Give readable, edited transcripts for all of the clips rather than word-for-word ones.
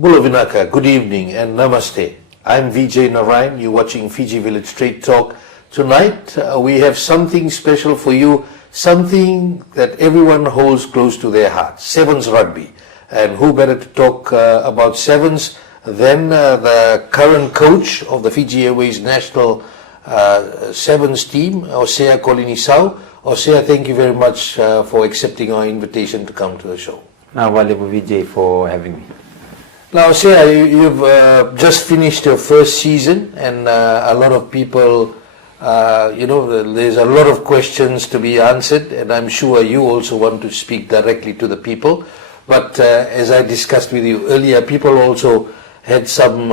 Bula Vinaka, good evening and namaste. I'm Vijay Narayan. You're watching Fiji Village Straight Talk. Tonight we have something special for you, something that everyone holds close to their heart, Sevens rugby. And who better to talk about Sevens than the current coach of the Fiji Airways national Sevens team, Osea Kolinisau. Osea, thank you very much for accepting our invitation to come to the show. Valuable Vijay for having me. Now, Osea, you've just finished your first season, and a lot of people, there's a lot of questions to be answered, and I'm sure you also want to speak directly to the people. But as I discussed with you earlier, people also had some,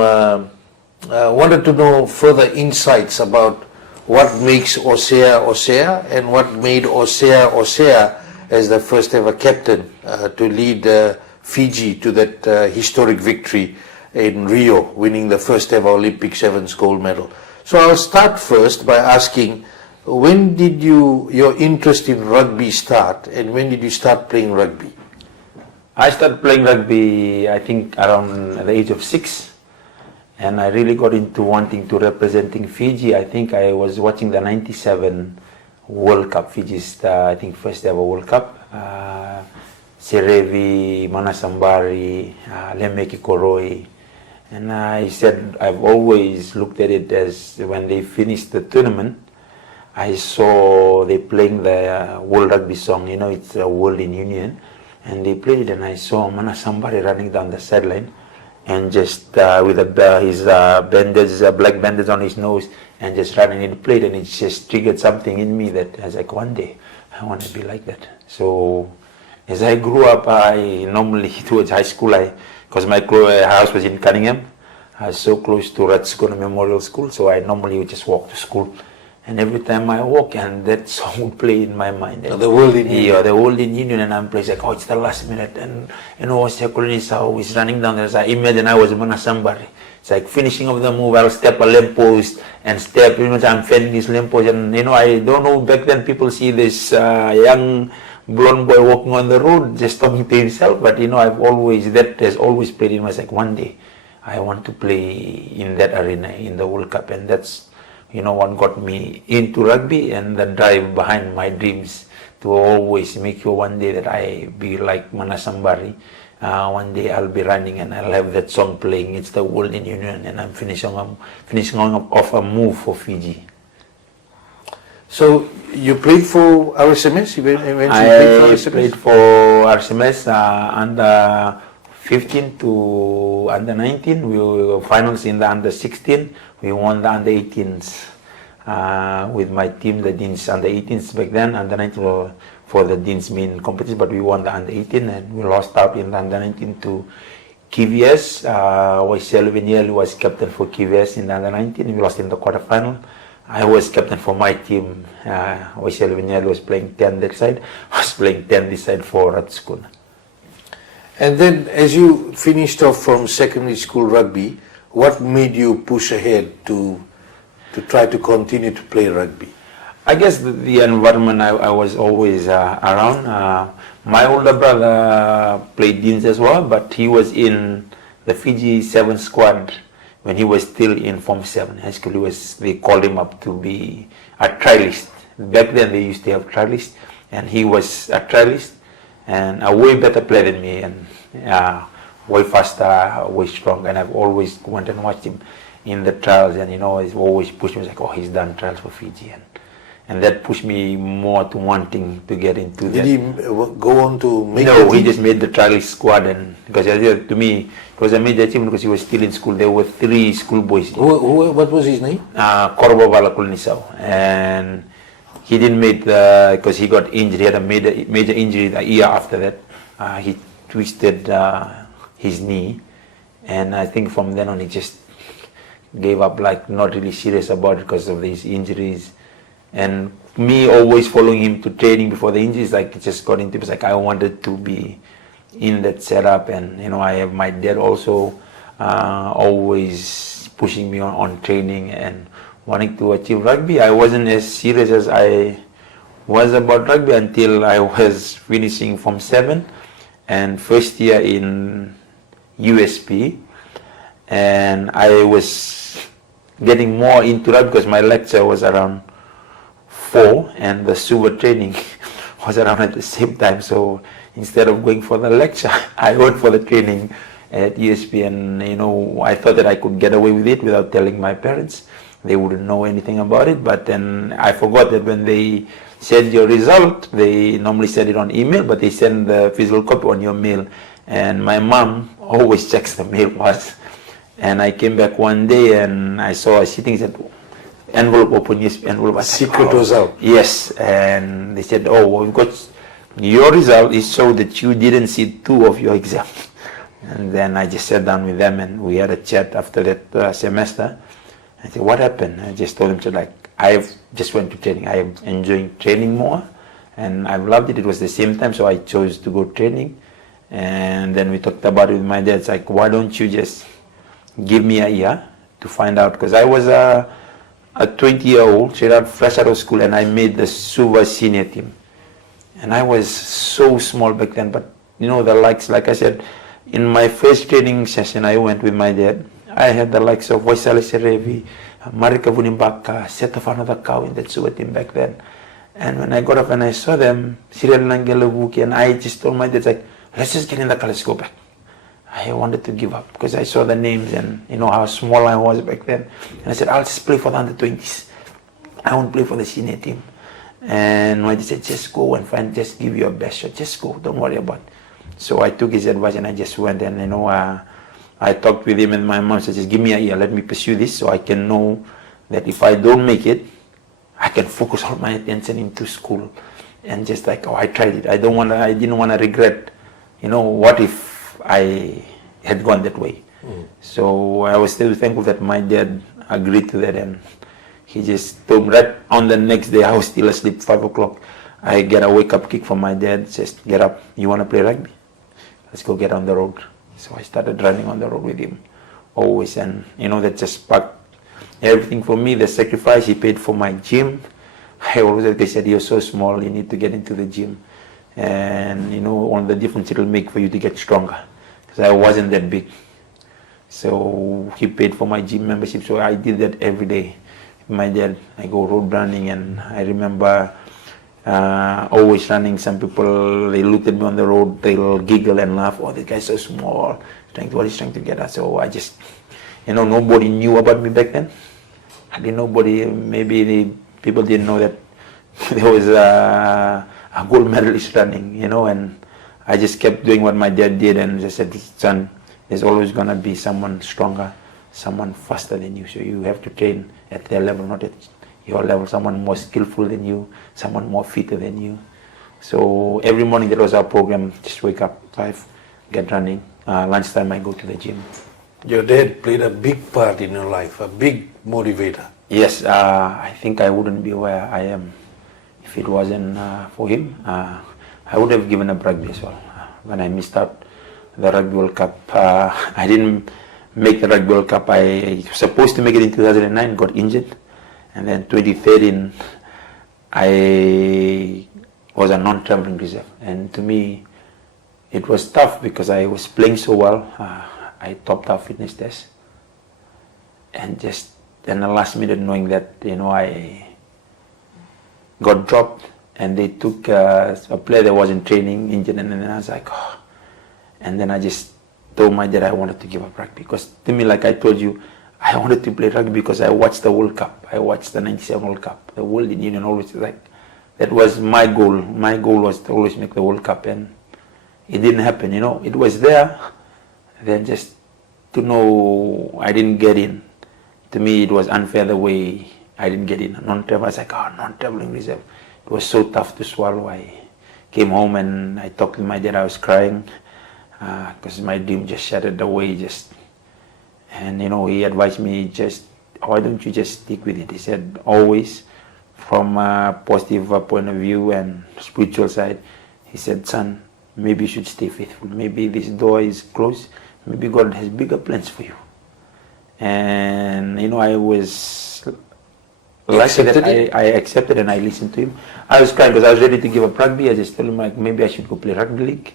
wanted to know further insights about what makes Osea Osea and what made Osea Osea as the first ever captain to lead Fiji to that historic victory in Rio, winning the first ever Olympic sevens gold medal. So I'll start first by asking, when did your interest in rugby start, and when did you start playing rugby? I started playing rugby, I think, around the age of 6. And I really got into wanting to representing Fiji. I think I was watching the 97 World Cup, Fiji's, I think, first ever World Cup. Serevi, Manasambari, Lemeki Koroi. And I said, I've always looked at it as when they finished the tournament, I saw they playing the World Rugby song, it's a World in Union. And they played it, and I saw Manasambari running down the sideline and just with his bandage, black bandage on his nose, and just running and played, and it just triggered something in me that I was like, one day I want to be like that. So as I grew up, I normally towards high school, because my house was in Cunningham, I was so close to Ratu Sukuna Memorial School, so I normally would just walk to school. And every time I walk, and that song would play in my mind. And the World in Union. Yeah, the World in Union, and I'm playing like, oh, it's the last minute, and Osea Kolinisau is running down there. So I imagine I was Manasambari. It's like finishing of the move, I'll step a lamppost and step, I'm fending this lamppost, and I don't know, back then people see this young blonde boy walking on the road, just talking to himself, but that has always played in my mind, like, one day I want to play in that arena, in the World Cup, and that's what got me into rugby, and the drive behind my dreams to always make sure one day that I be like Manasambari. One day I'll be running and I'll have that song playing. It's the World in Union, and I'm finishing off a move for Fiji. So you played for RCMS? I played for RCMS under 15 to under 19. We were finals in the under 16. We won the under 18s with my team, the Deans under 18s back then. Under 19 were for the Deans main competition, but we won the under 18, and we lost out in the under 19 to KVS. Osea Kolinisau was captain for KVS in the under 19. We lost in the quarterfinal. I was captain for my team. Osea Kolinisau was playing 10 that side. I was playing 10 this side for Ratu Sukuna. And then, as you finished off from secondary school rugby, what made you push ahead to try to continue to play rugby? I guess the environment I was always around. My older brother played Deans as well, but he was in the Fiji 7 squad when he was still in Form 7. High school, they called him up to be a trialist. Back then they used to have trialists, and he was a trialist and a way better player than me, and way faster, way strong, and I've always wanted to watch him in the trials, and he's always pushed me like, oh, he's done trials for Fiji, and that pushed me more to wanting to get into that. Did he go on to make No, he just made the trialist squad, and because to me it was a major achievement because he was still in school. There were 3 schoolboys. What was his name? Osea Kolinisau, and he didn't make because he got injured. He had a major injury the year after that. He twisted his knee, and I think from then on he just gave up, like not really serious about it because of these injuries. And me always following him to training before the injuries, like it just got into it. Like I wanted to be in that setup, and I have my dad also always pushing me on training and wanting to achieve rugby. I wasn't as serious as I was about rugby until I was finishing Form 7, and first year in USP, and I was getting more into that because my lecture was around 4 and the SUVA training was around at the same time. So instead of going for the lecture, I went for the training at USP, and I thought that I could get away with it without telling my parents. They wouldn't know anything about it, but then I forgot that when they send your result, they normally send it on email, but they send the physical copy on your mail. And my mom always checks the mail once. And I came back one day and I saw a sitting, said, envelope open, yes, envelope. Secret was out. Yes, and they said, oh, we've got your result is so that you didn't see 2 of your exams. And then I just sat down with them and we had a chat after that semester. I said, what happened? I just told them, I've just went to training. I am enjoying training more and I've loved it. It was the same time, so I chose to go training. And then we talked about it with my dad. It's like, why don't you just give me a year to find out? Because I was a 20-year-old, straight out fresh out of school, and I made the SUVA senior team. And I was so small back then, but the likes, like I said, in my first training session I went with my dad, I had the likes of Waisale Serevi, Marika Vunimbaka, Setafano the cow in that SUVA team back then. And when I got up and I saw them, Cyril Nangelavuki, and I just told my dad, like, let's just get in the car, let's go back. I wanted to give up because I saw the names and how small I was back then. And I said, I'll just play for the under-20s. I won't play for the senior team. And I just said, just go and just give your best shot. Just go, don't worry about it. So I took his advice and I just went, and I talked with him, and my mom said, just give me a year, let me pursue this so I can know that if I don't make it, I can focus all my attention into school. And just like, I tried it. I didn't want to regret, what if I had gone that way. So I was still thankful that my dad agreed to that, and he just told me right on the next day. I was still asleep, 5 o'clock. I get a wake-up kick from my dad, just get up, you want to play rugby? Let's go get on the road. So I started running on the road with him, always, and that just sparked everything for me. The sacrifice he paid for my gym. I always, they said, you're so small, you need to get into the gym. And all the difference it will make for you to get stronger, because I wasn't that big. So he paid for my gym membership, so I did that every day. My dad, I go road running, and I remember always running. Some people, they look at me on the road, they'll giggle and laugh, oh, this guy's so small, what he's trying to get at. So I just, nobody knew about me back then. Maybe the people didn't know that there was a gold medalist running, and I just kept doing what my dad did, and just said, son, there's always going to be someone stronger, someone faster than you, so you have to train at their level, not at your level, someone more skillful than you, someone more fitter than you. So every morning that was our program, just wake up, 5, get running, lunchtime I go to the gym. Your dad played a big part in your life, a big motivator. Yes, I think I wouldn't be where I am if it wasn't for him. I would have given up rugby as well. When I missed out the Rugby World Cup, I didn't make the Rugby World Cup. I was supposed to make it in 2009, got injured. And then 2013, I was a non-traveling reserve. And to me, it was tough because I was playing so well. I topped our fitness test. And just in the last minute, knowing that, I got dropped, and they took a player that was in training, injured, and then I was like, oh. And then I just told my dad I wanted to give up rugby, because to me, like I told you, I wanted to play rugby because I watched the World Cup. I watched the 97 World Cup. The World Union always, that was my goal. My goal was to always make the World Cup, and it didn't happen, It was there, then just to know I didn't get in. To me, it was unfair the way I didn't get in. Non-travel, I was like, non-traveling reserve. It was so tough to swallow. I came home and I talked to my dad. I was crying because my dream just shattered away. And he advised me, why don't you just stick with it? He said, always, from a positive point of view and spiritual side, he said, son, maybe you should stay faithful. Maybe this door is closed. Maybe God has bigger plans for you. And I was lucky that I accepted and I listened to him. I was crying because I was ready to give up rugby. I just told him, maybe I should go play rugby league.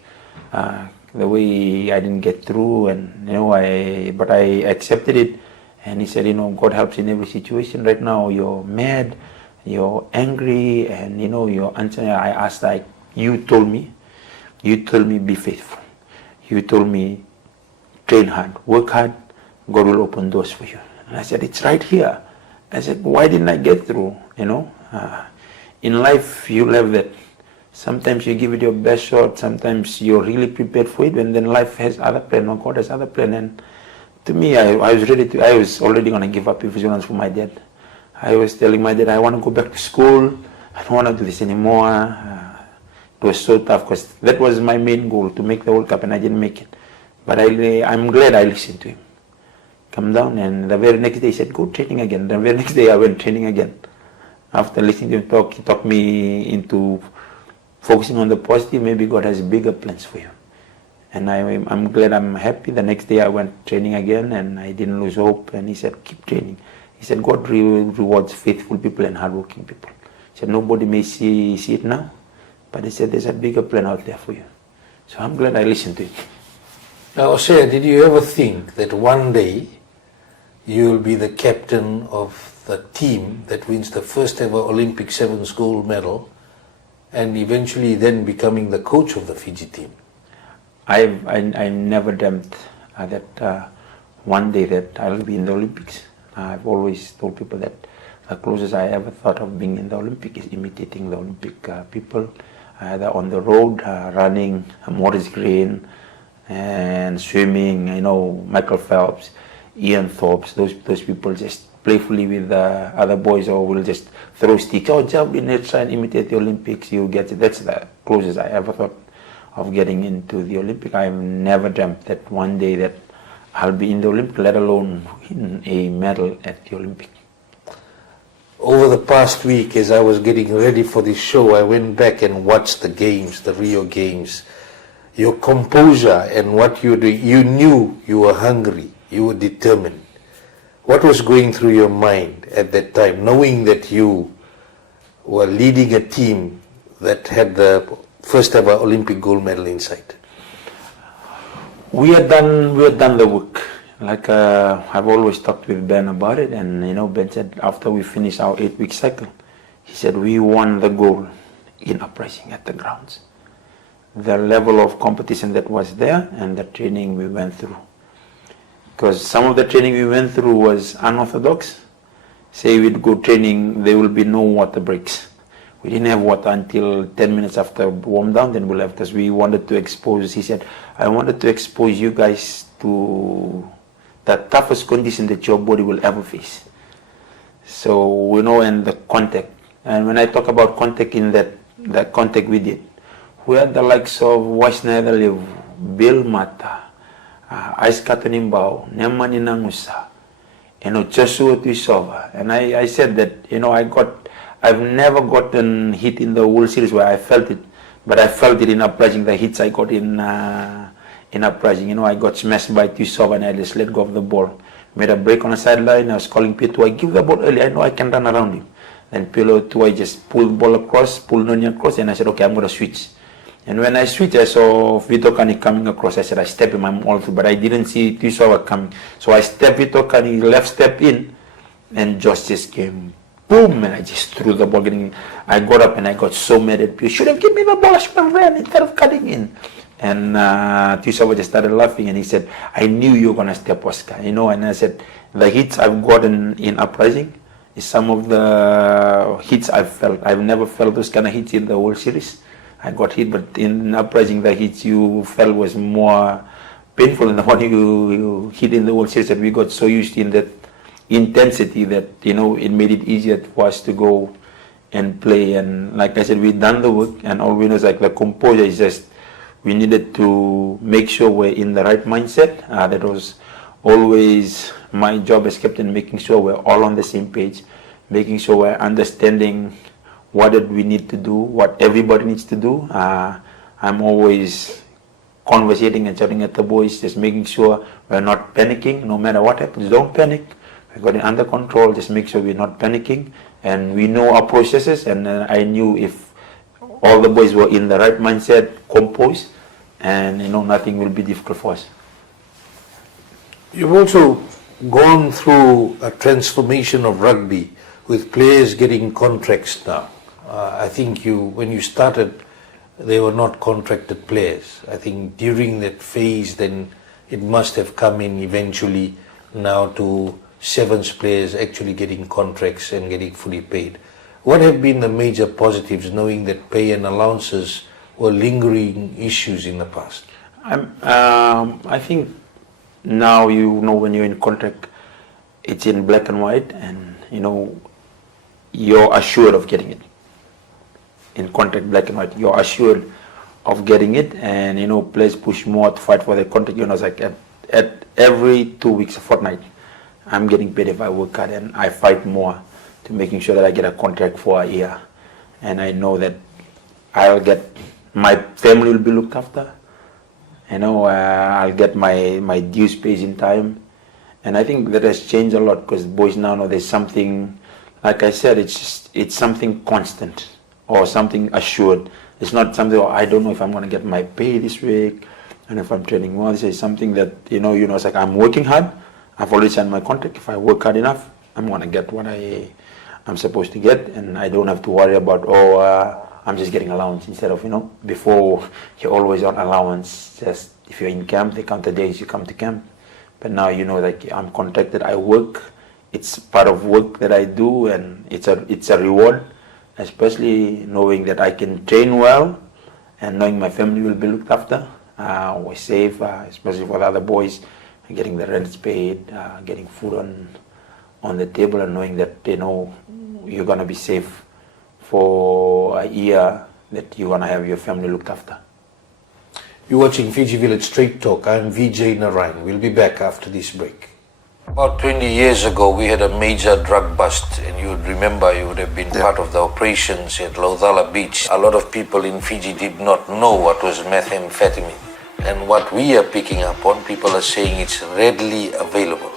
the way I didn't get through, and but I accepted it. And he said, God helps in every situation. Right now, you're mad, you're angry, and you're answering. I asked, like, you told me, be faithful. You told me, train hard, work hard, God will open doors for you. And I said, it's right here. I said, why didn't I get through? In life, you'll have that. Sometimes you give it your best shot, sometimes you're really prepared for it, and then life has other plan, or God has other plan. And to me, I was already going to give up vigilance for my dad. I was telling my dad, I want to go back to school, I don't want to do this anymore. It was so tough, because that was my main goal, to make the World Cup, and I didn't make it. But I'm glad I listened to him. Come down, and the very next day he said, go training again. The very next day I went training again. After listening to him talk, he talked me into focusing on the positive. Maybe God has bigger plans for you. And I'm glad, I'm happy. The next day I went training again, and I didn't lose hope. And he said, keep training. He said, God rewards faithful people and hardworking people. He said, nobody may see it now, but he said, there's a bigger plan out there for you. So I'm glad I listened to it. Now, Osea, did you ever think that one day you'll be the captain of the team that wins the first ever Olympic sevens gold medal, and eventually then becoming the coach of the Fiji team? I never dreamt that one day that I'll be in the Olympics. I've always told people that the closest I ever thought of being in the Olympic is imitating the Olympic people, either on the road, running, Morris Green, and swimming. Michael Phelps, Ian Thorpe, those people just playfully with other boys, or will just throw sticks, jump in it, try and imitate the Olympics, you get it. That's the closest I ever thought of getting into the Olympic. I've never dreamt that one day that I'll be in the Olympic, let alone win a medal at the Olympic. Over the past week, as I was getting ready for this show, I went back and watched the games, the Rio games. Your composure and what you were doing, you knew you were hungry, you were determined. What was going through your mind at that time, knowing that you were leading a team that had the first ever Olympic gold medal in sight? We had done the work. Like I've always talked with Ben about it, and Ben said after we finished our 8-week cycle, he said we won the gold in uprising at the grounds. The level of competition that was there and the training we went through. Because some of the training we went through was unorthodox. Say we'd go training, there will be no water breaks. We didn't have water until 10 minutes after warm down, then we'll have, because we wanted to expose, he said, I wanted to expose you guys to the toughest condition that your body will ever face. So, and the contact. And when I talk about contact, in that contact we did, we had the likes of Wasnadalev, Bill Mata, Ice Katanimbao, Nemani Nangusa, Joshua Tuisova. And I said that, I've never gotten hit in the World Series where I felt it, but I felt it in uprising, the hits I got in uprising. I got smashed by Tuisova and I just let go of the ball. Made a break on the sideline, I was calling P2, I give the ball early, I know I can run around him. Then P2, I just pulled the ball across, pulled Noni across, and I said, okay, I'm going to switch. And when I switched, I saw Vitokani coming across. I said, I step him, I'm all through, but I didn't see Tuisova coming. So I stepped Vitokani, left step in, and Josh just came, boom, and I just threw the ball. I got up and I got so mad at Pio. Should have given me the ball, I should have ran instead of cutting in. And Tuisova just started laughing, and he said, I knew you were going to step Oscar, and I said, the hits I've gotten in uprising is some of the hits I've felt. I've never felt those kind of hits in the World Series. I got hit, but in uprising, the hits you felt was more painful than the one you hit in the World Series, that we got so used in that intensity that, it made it easier for us to go and play. And like I said, we've done the work, and all we know is like the composure is just, we needed to make sure we're in the right mindset. That was always my job as captain, making sure we're all on the same page, making sure we're understanding what did we need to do, what everybody needs to do. I'm always conversating and chatting at the boys, just making sure we're not panicking. No matter what happens, don't panic. We got it under control. Just make sure we're not panicking, and we know our processes. And I knew if all the boys were in the right mindset, composed, and nothing will be difficult for us. You've also gone through a transformation of rugby with players getting contracts now. I think when you started, they were not contracted players. I think during that phase, then it must have come in eventually now to sevens players actually getting contracts and getting fully paid. What have been the major positives, knowing that pay and allowances were lingering issues in the past? I think now when you're in contract, it's in black and white, and you're assured of getting it. In contract, black and white, you're assured of getting it, and players push more to fight for their contract. It's like at every 2 weeks, a fortnight, I'm getting paid if I work hard, and I fight more to making sure that I get a contract for a year, and I know that my family will be looked after. I'll get my dues paid in time, and I think that has changed a lot because boys now know there's something. Like I said, it's something constant or something assured. It's not something, I don't know if I'm going to get my pay this week, and if I'm training well. This is something that it's like I'm working hard. I've already signed my contract. If I work hard enough, I'm going to get what I'm supposed to get, and I don't have to worry about I'm just getting allowance instead of before you're always on allowance. Just if you're in camp, they count the days you come to camp. But now like I'm contracted. I work. It's part of work that I do, and it's a reward, especially knowing that I can train well, and knowing my family will be looked after. We're safe, especially for the other boys, getting the rents paid, getting food on the table, and knowing that you're gonna be safe for a year, that you're gonna have your family looked after. You're watching Fiji Village Straight Talk. I'm Vijay Narayan. We'll be back after this break. About 20 years ago, we had a major drug bust, and you would remember, you would have been part of the operations at Laudala Beach. A lot of people in Fiji did not know what was methamphetamine. And what we are picking up on, people are saying it's readily available.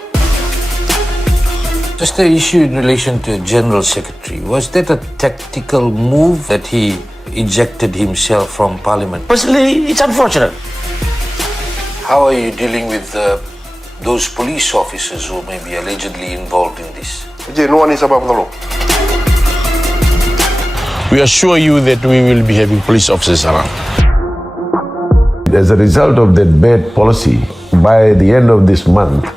Just an issue in relation to General Secretary. Was that a tactical move that he ejected himself from Parliament? Personally, it's unfortunate. How are you dealing with those police officers who may be allegedly involved in this? Vijay, no one is above the law. We assure you that we will be having police officers around. As a result of that bad policy, by the end of this month,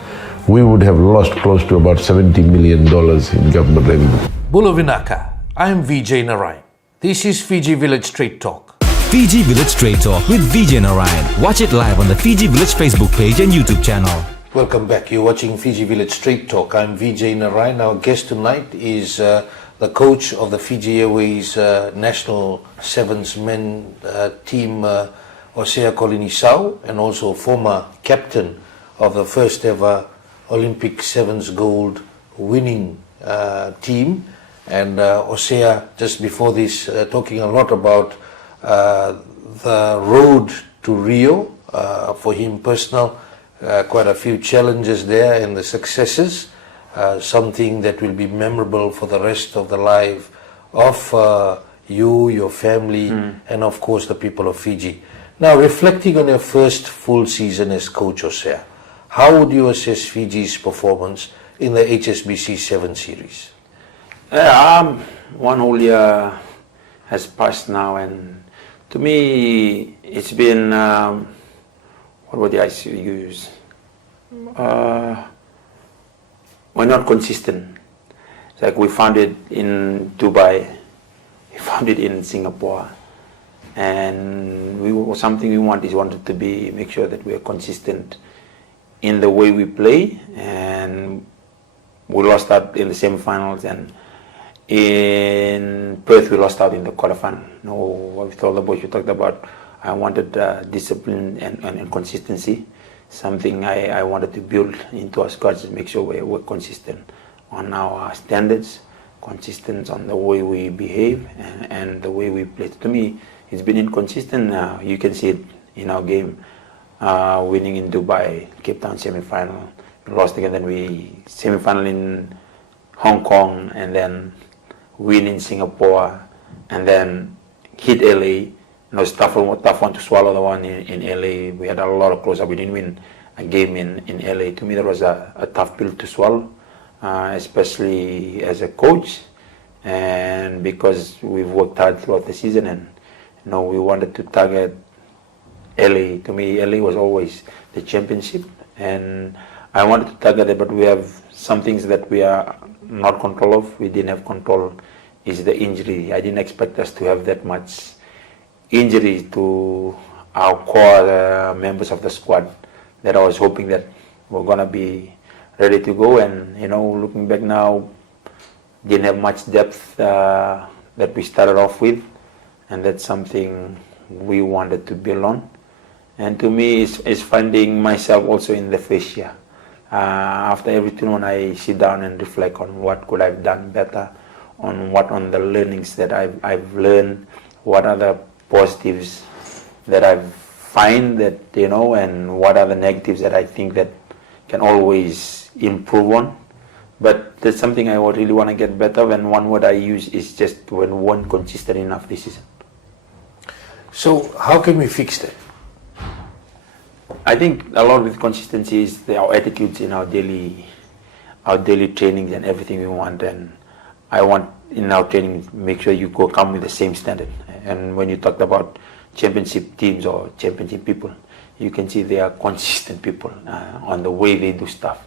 we would have lost close to about $70 million in government revenue. Bula Vinaka, I'm Vijay Narayan. This is Fiji Village Straight Talk. Fiji Village Straight Talk with Vijay Narayan. Watch it live on the Fiji Village Facebook page and YouTube channel. Welcome back. You're watching Fiji Village Straight Talk. I'm Vijay Narayan. Our guest tonight is the coach of the Fiji Airways national sevens men team, Osea Kolinisau, and also former captain of the first ever Olympic sevens gold winning team. And Osea, just before this, talking a lot about the road to Rio, for him personal, quite a few challenges there and the successes, something that will be memorable for the rest of the life of you, your family, and of course the people of Fiji. Now, reflecting on your first full season as coach, Osea, how would you assess Fiji's performance in the HSBC 7 series? One whole year has passed now, and to me, it's been, what would I use? We're not consistent. It's like we found it in Dubai, we found it in Singapore, and something we wanted to be, make sure that we are consistent in the way we play, and we lost out in the semi-finals, and in Perth we lost out in the quarterfinal. With all the boys we talked about, I wanted discipline and consistency, something I wanted to build into our squad, to make sure we're consistent on our standards, consistent on the way we behave and the way we play. To me, it's been inconsistent. You can see it in our game. Winning in Dubai, Cape Town semi-final, lost again, then we semi-final in Hong Kong, and then win in Singapore, and then hit LA it's tough one to swallow, the one in LA. We had a lot of close-up. We didn't win a game in LA. To me, that was a tough pill to swallow, especially as a coach, and because we've worked hard throughout the season, and we wanted to target LA. To me, LA was always the championship, and I wanted to target it, but we have some things that we are not control of. We didn't have control is the injury. I didn't expect us to have that much injury to our core members of the squad that I was hoping that we're going to be ready to go. And, looking back now, didn't have much depth that we started off with, and that's something we wanted to build on. And to me, it's finding myself also in the first year. After every tournament, I sit down and reflect on what could I've done better, on the learnings that I've learned, what are the positives that I find that, and what are the negatives that I think that can always improve on. But that's something I really want to get better, and one word I use is just when one consistent enough this season. So how can we fix that? I think a lot with consistency is our attitudes in our daily trainings and everything we want. And I want in our training, make sure you come with the same standard. And when you talked about championship teams or championship people, you can see they are consistent people on the way they do stuff,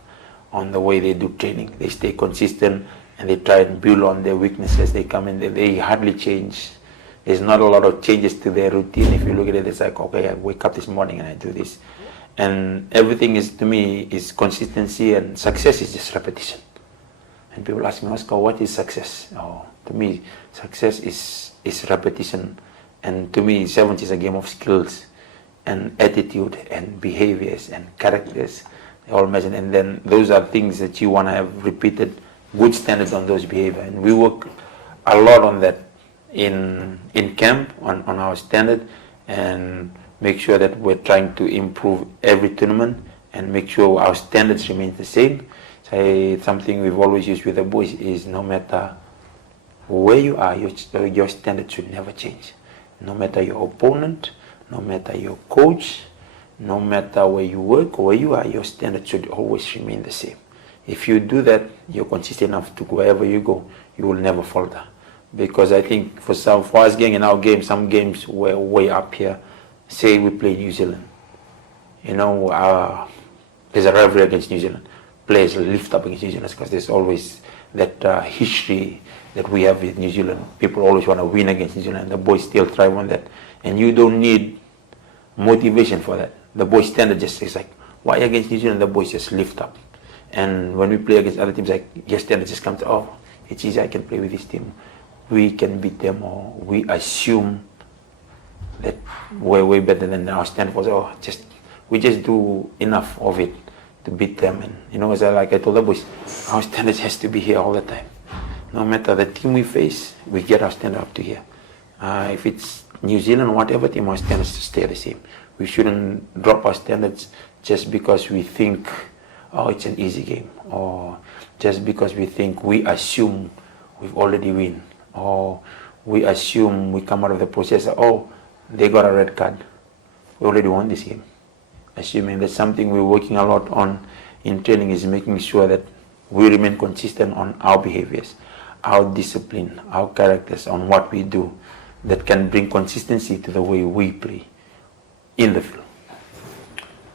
on the way they do training. They stay consistent and they try and build on their weaknesses. They come in, they hardly change. There's not a lot of changes to their routine. If you look at it, it's like, okay, I wake up this morning and I do this. And everything is, to me, is consistency, and success is just repetition. And people ask me, Oscar, what is success? Oh, to me, success is repetition. And to me, sevens is a game of skills and attitude and behaviors and characters. They all measure. And then those are things that you want to have repeated good standards on those behavior. And we work a lot on that in camp, on our standard, and make sure that we're trying to improve every tournament and make sure our standards remain the same. So something we've always used with the boys is no matter where you are, your standards should never change. No matter your opponent, no matter your coach, no matter where you work or where you are, your standards should always remain the same. If you do that, you're consistent enough to wherever you go, you will never falter. Because I think for us getting in our game, some games were way up here. Say we play New Zealand, there's a rivalry against New Zealand. Players lift up against New Zealand because there's always that history that we have with New Zealand. People always want to win against New Zealand. The boys still thrive on that, and you don't need motivation for that. The boys standard just is like, why against New Zealand? The boys just lift up, and when we play against other teams, like your standard just comes. Oh, it's easy. I can play with this team. We can beat them, or we assume that we're way better than our standard was. We just do enough of it to beat them. And as I told the boys, our standards has to be here all the time. No matter the team we face, we get our standard up to here. If it's New Zealand, whatever team, our standards stay the same. We shouldn't drop our standards just because we think, it's an easy game, or just because we assume we've already win, or we assume we come out of the process, they got a red card. We already won this game. Assuming that's something we're working a lot on in training, is making sure that we remain consistent on our behaviors, our discipline, our characters, on what we do, that can bring consistency to the way we play in the field.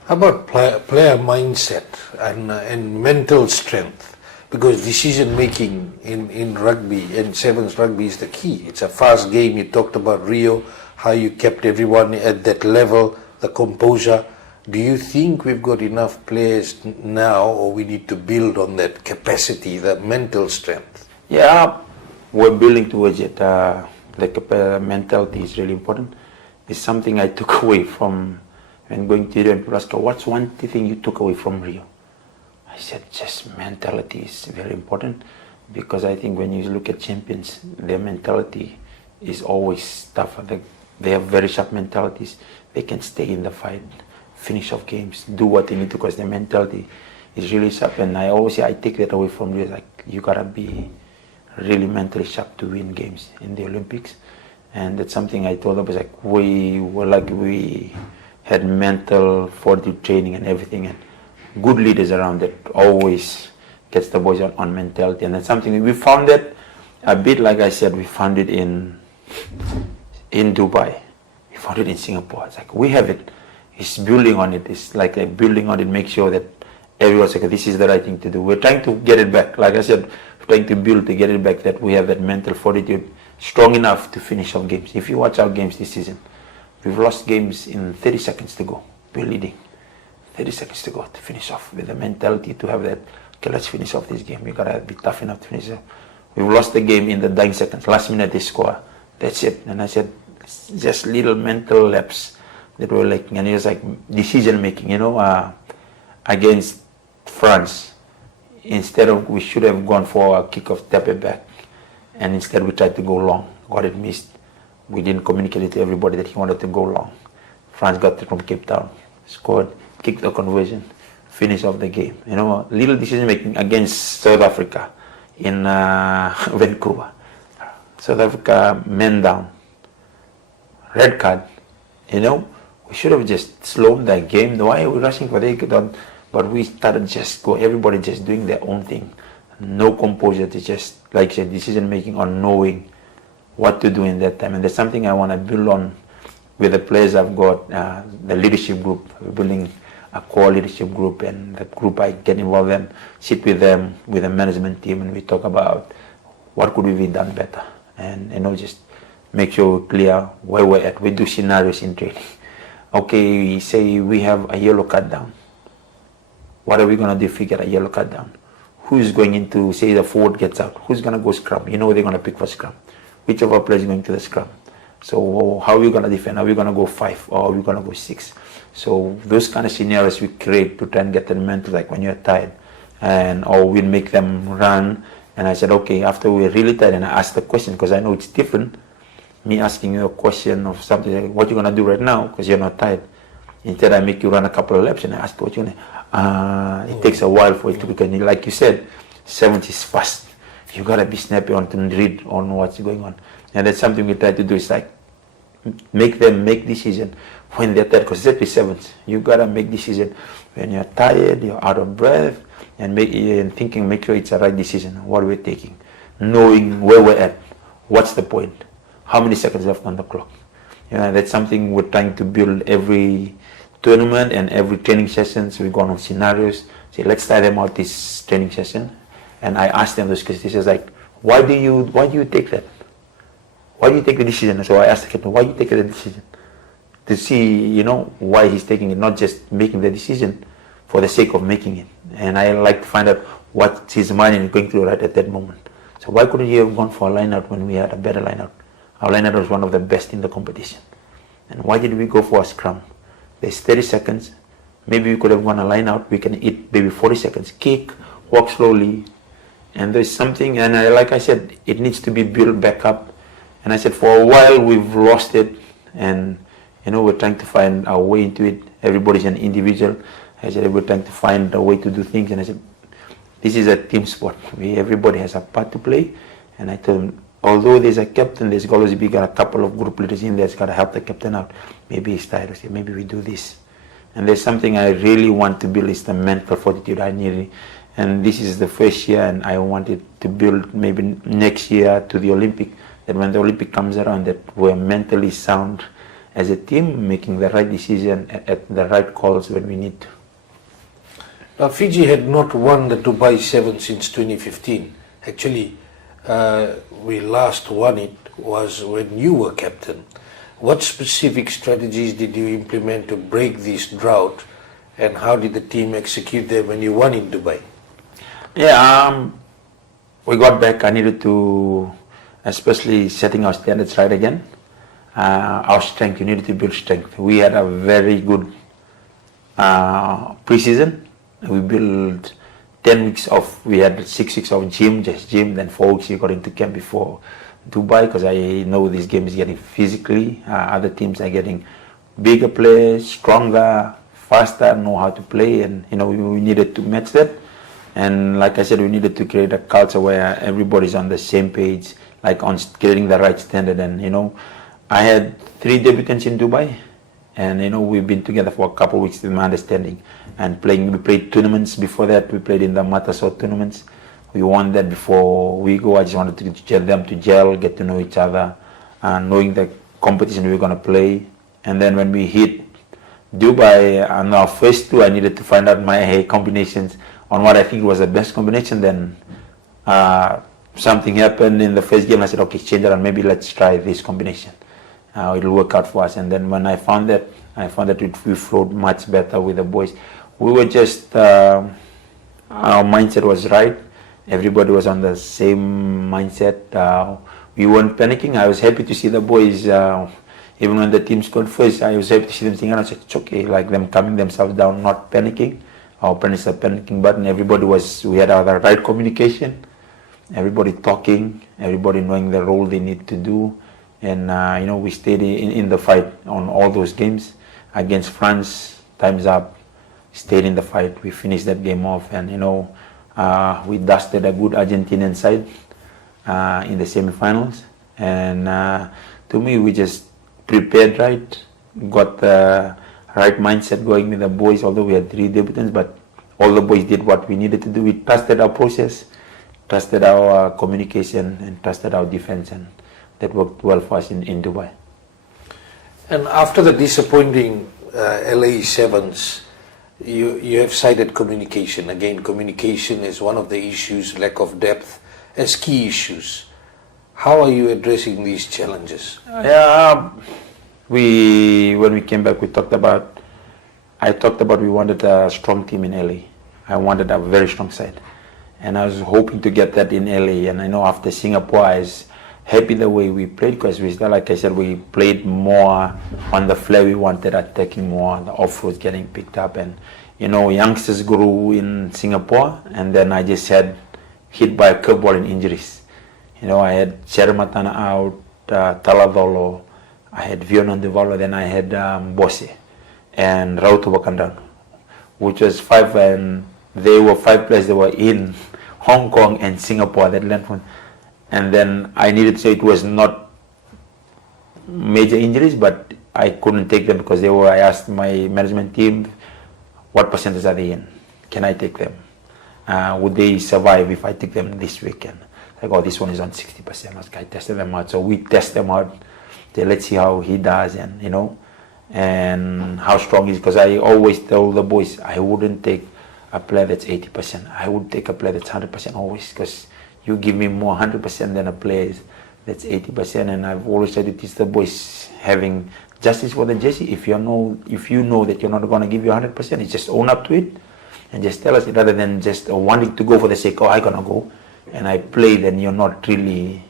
How about player mindset and mental strength? Because decision making in rugby, and sevens rugby, is the key. It's a fast game. You talked about Rio, how you kept everyone at that level, the composure. Do you think we've got enough players now, or we need to build on that capacity, that mental strength? Yeah, we're building towards it. The mentality is really important. It's something I took away from when going to Rio, and people ask, what's one thing you took away from Rio? I said, just mentality is very important, because I think when you look at champions, their mentality is always tougher. They have very sharp mentalities. They can stay in the fight, finish off games, do what they need to, because their mentality is really sharp. And I always say, I take that away from you. Like, you gotta be really mentally sharp to win games in the Olympics. And that's something I told them, was like, we had mental fortitude training and everything, and good leaders around that always gets the boys on mentality. And that's something we found that a bit, like I said, we found it in Dubai, we found it in Singapore. It's like, we have it, it's building on it, it's like building on it, make sure that everyone's like, this is the right thing to do. We're trying to get it back, like I said, we're trying to build to get it back, that we have that mental fortitude strong enough to finish off games. If you watch our games this season, we've lost games in 30 seconds to go. We're leading. 30 seconds to go to finish off, with the mentality to have that, okay, let's finish off this game. We gotta be tough enough to finish it. We've lost the game in the dying seconds. Last minute they score. That's it. And I said, it's just little mental lapse that we're lacking. And it was like decision making, against France. Instead of, we should have gone for a kick off, tap it back. And instead we tried to go long, got it missed. We didn't communicate it to everybody that he wanted to go long. France got it from Cape Town, scored, kicked the conversion, finish off the game. Little decision making against South Africa in Vancouver. South Africa, men down, red card. We should have just slowed that game. Why are we rushing for the? But we started everybody just doing their own thing. No composure, to just, like I said, decision making on knowing what to do in that time. And that's something I want to build on with the players I've got, the leadership group. We're building a core leadership group, and that group, I get involved in, sit with them, with the management team, and we talk about what could we be done better. And just make sure we're clear where we're at. We do scenarios in training. Okay, say we have a yellow card down. What are we going to do if we get a yellow card down? Who's going into, say the forward gets out, who's going to go scrum? They're going to pick for scrum. Which of our players is going to the scrum? So how are we going to defend? Are we going to go 5 or are we going to go 6? So those kind of scenarios we create to try and get them mental, like when you're tired, or we make them run. And I said, okay, after we're really tired, and I asked the question, because I know it's different, me asking you a question of something like, what you going to do right now, because you're not tired. Instead, I make you run a couple of laps, and I ask what you're going to. It takes a while for it to, because like you said, 70 is fast. You gotta be snappy on to read on what's going on. And that's something we try to do, is like make them make decision when they're tired, because it's 37s. You gotta make decision when you're tired, you're out of breath, and make sure it's the right decision, what we're taking. Knowing where we're at, what's the point, how many seconds left on the clock. That's something we're trying to build every tournament and every training sessions. We go on scenarios, say, let's try them out this training session. And I ask them those questions, like, why do you take that? Why do you take the decision? So I asked the captain, why do you take the decision? To see, why he's taking it, not just making the decision for the sake of making it. And I like to find out what his mind is going through right at that moment. So why couldn't you have gone for a line-out when we had a better line-out? Our line-out was one of the best in the competition. And why did we go for a scrum? There's 30 seconds. Maybe we could have gone a line-out. We can eat maybe 40 seconds. Kick, walk slowly. And there's something, and like I said, it needs to be built back up. And I said, for a while we've lost it, and we're trying to find our way into it. Everybody's an individual. I said, we're trying to find a way to do things. And I said, this is a team sport. Everybody has a part to play. And I told him, although there's a captain, there's always be got a couple of group leaders in there that's got to help the captain out. Maybe he's tired. I said, maybe we do this. And there's something I really want to build, is the mental fortitude I need. And this is the first year, and I wanted to build maybe next year to the Olympic, that when the Olympic comes around, that we're mentally sound as a team, making the right decision at the right calls when we need to. Now, Fiji had not won the Dubai 7 since 2015. Actually, we last won it was when you were captain. What specific strategies did you implement to break this drought, and how did the team execute them when you won in Dubai? Yeah, we got back. I needed to, especially setting our standards right again. Our strength, you needed to build strength. We had a very good pre-season. We built 10 weeks of, we had 6 weeks of just gym, then 4 weeks you got into camp before Dubai, because I know this game is getting physically, other teams are getting bigger players, stronger, faster, know how to play, and we needed to match that. And like I said, we needed to create a culture where everybody's on the same page, like on creating the right standard. And I had 3 debutants in Dubai, and we've been together for a couple of weeks, in my understanding, and playing. We played tournaments before that. We played in the Matasot tournaments. We won that before we go. I just wanted to get them to gel, get to know each other, knowing the competition we were going to play. And then when we hit Dubai on our first 2, I needed to find out my combinations on what I think was the best combination. Then something happened in the first game. I said, okay, change it and maybe let's try this combination. It'll work out for us. And then when I found that we flowed much better with the boys. We were just, our mindset was right. Everybody was on the same mindset. We weren't panicking. I was happy to see the boys, even when the team scored first, I was happy to see them singing. I said, it's okay, like them calming themselves down, not panicking. Our parents are panicking button. We had our right communication. Everybody talking, everybody knowing the role they need to do. And, we stayed in the fight on all those games. Against France, time's up, stayed in the fight. We finished that game off, and, we dusted a good Argentinian side in the semifinals. And to me, we just prepared right, got the right mindset going with the boys, although we had 3 debutants, but all the boys did what we needed to do. We trusted our process, trusted our communication, and trusted our defense, and that worked well for us in Dubai. And after the disappointing LA Sevens, you have cited communication. Again, communication is one of the issues, lack of depth, as key issues. How are you addressing these challenges? When we came back, I talked about we wanted a strong team in LA. I wanted a very strong side. And I was hoping to get that in LA. And I know after Singapore, I was happy the way we played, because like I said, we played more on the flair. We wanted attacking more, the off-road getting picked up. And, youngsters grew in Singapore, and then I just had hit by a curveball in injuries. I had Sheramatana out, Talavolo, I had Vionan Devalo, then I had Bose and Ratu Sukuna, which was 5, and they were 5 players that were in Hong Kong and Singapore that learned from. And then I needed to say it was not major injuries, but I couldn't take them because I asked my management team, what percentage are they in? Can I take them? Would they survive if I take them this weekend? Like, oh, this one is on 60%. I tested them out. So we test them out. Let's see how he does, and and how strong he is. Because I always tell the boys, I wouldn't take a player that's 80%. I would take a player that's 100% always, because you give me more 100% than a player that's 80%. And I've always said to teach the boys, having justice for the jersey. If you know that you're not going to give you 100%, it's just own up to it and just tell us, rather than just wanting to go for the sake, I'm going to go and I play, then you're not really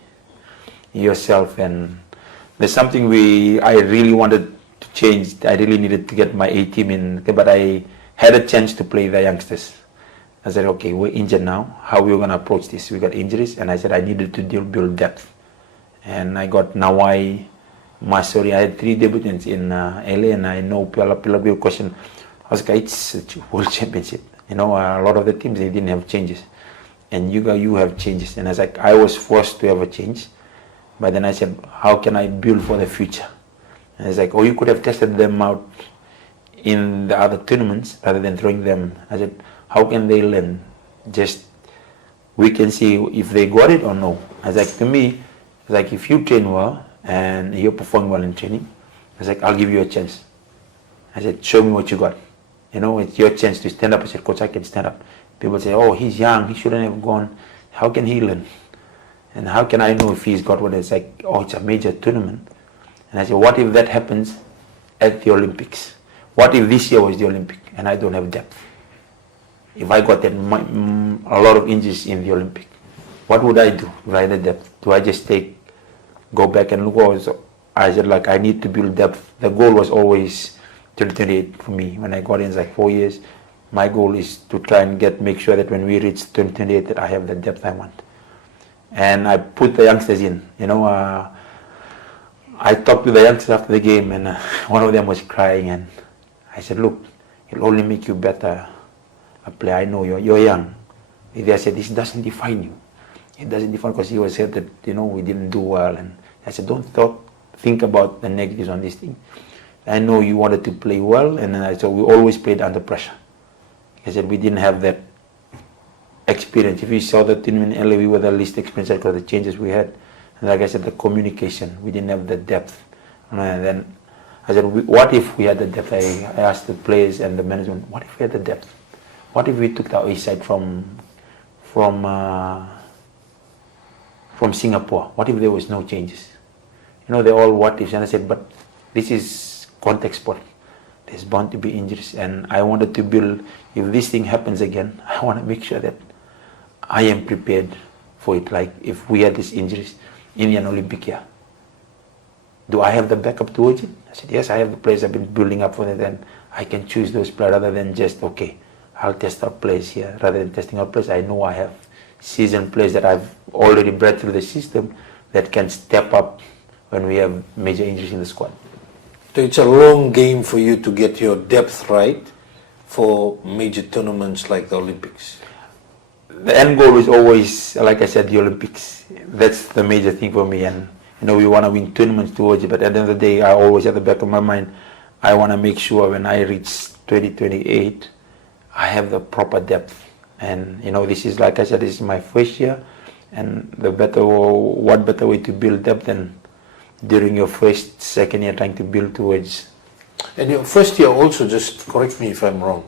yourself. And there's something I really wanted to change. I really needed to get my A team in, but I had a chance to play the youngsters. I said, okay, we're injured now. How are we going to approach this? We got injuries, and I said I needed to build depth. And I got Nawai, Masori. I had 3 debutants in LA, and I know people will question. I was like, it's a world championship. A lot of the teams, they didn't have changes. And you have changes. And I was like, I was forced to have a change. But then I said, how can I build for the future? And it's like, you could have tested them out in the other tournaments rather than throwing them. I said, how can they learn? We can see if they got it or no. I was like, to me, it's like, if you train well and you're performing well in training, I was like, I'll give you a chance. I said, show me what you got. It's your chance to stand up. I said, coach, I can stand up. People say, he's young, he shouldn't have gone. How can he learn? And how can I know if he's got what it's like? It's a major tournament. And I said, what if that happens at the Olympics? What if this year was the Olympic and I don't have depth? If I got a lot of injuries in the Olympic, what would I do? Would I have depth? Do I just go back and look? I said, I need to build depth. The goal was always 2028 for me. When I got in, it's like 4 years. My goal is to try and make sure that when we reach 2028 that I have the depth I want. And I put the youngsters in. I talked to the youngsters after the game, and one of them was crying, and I said, look, it'll only make you better a player. I know you're young. They said, this doesn't define you. It doesn't define, because he was said that, we didn't do well. And I said, don't think about the negatives on this thing. I know you wanted to play well, and so we always played under pressure. Like I said, we didn't have that experience. If you saw the team in LA, we were the least experienced because of the changes we had. And like I said, the communication, we didn't have the depth. And then I said, what if we had the depth? I asked the players and the management, what if we had the depth? What if we took the east side from Singapore? What if there was no changes? You know, they're all what ifs. And I said, but this is contact sport. There's bound to be injuries. And I wanted to build, if this thing happens again, I want to make sure that I am prepared for it. Like if we had these injuries in the Olympic year, do I have the backup towards it? I said, yes, I have the players I've been building up for it, and I can choose those players rather than just, okay, I'll test our players here. Rather than testing our players, I know I have seasoned players that I've already bred through the system that can step up when we have major injuries in the squad. So it's a long game for you to get your depth right for major tournaments like the Olympics. The end goal is always, like I said, the Olympics. That's the major thing for me. And you know, we want to win tournaments towards it, but at the end of the day, I always at the back of my mind, I want to make sure when I reach 2028, I have the proper depth. And you know, this is, like I said, this is my first year, and what better way to build depth than during your first, second year trying to build towards. And your first year also, just correct me if I'm wrong,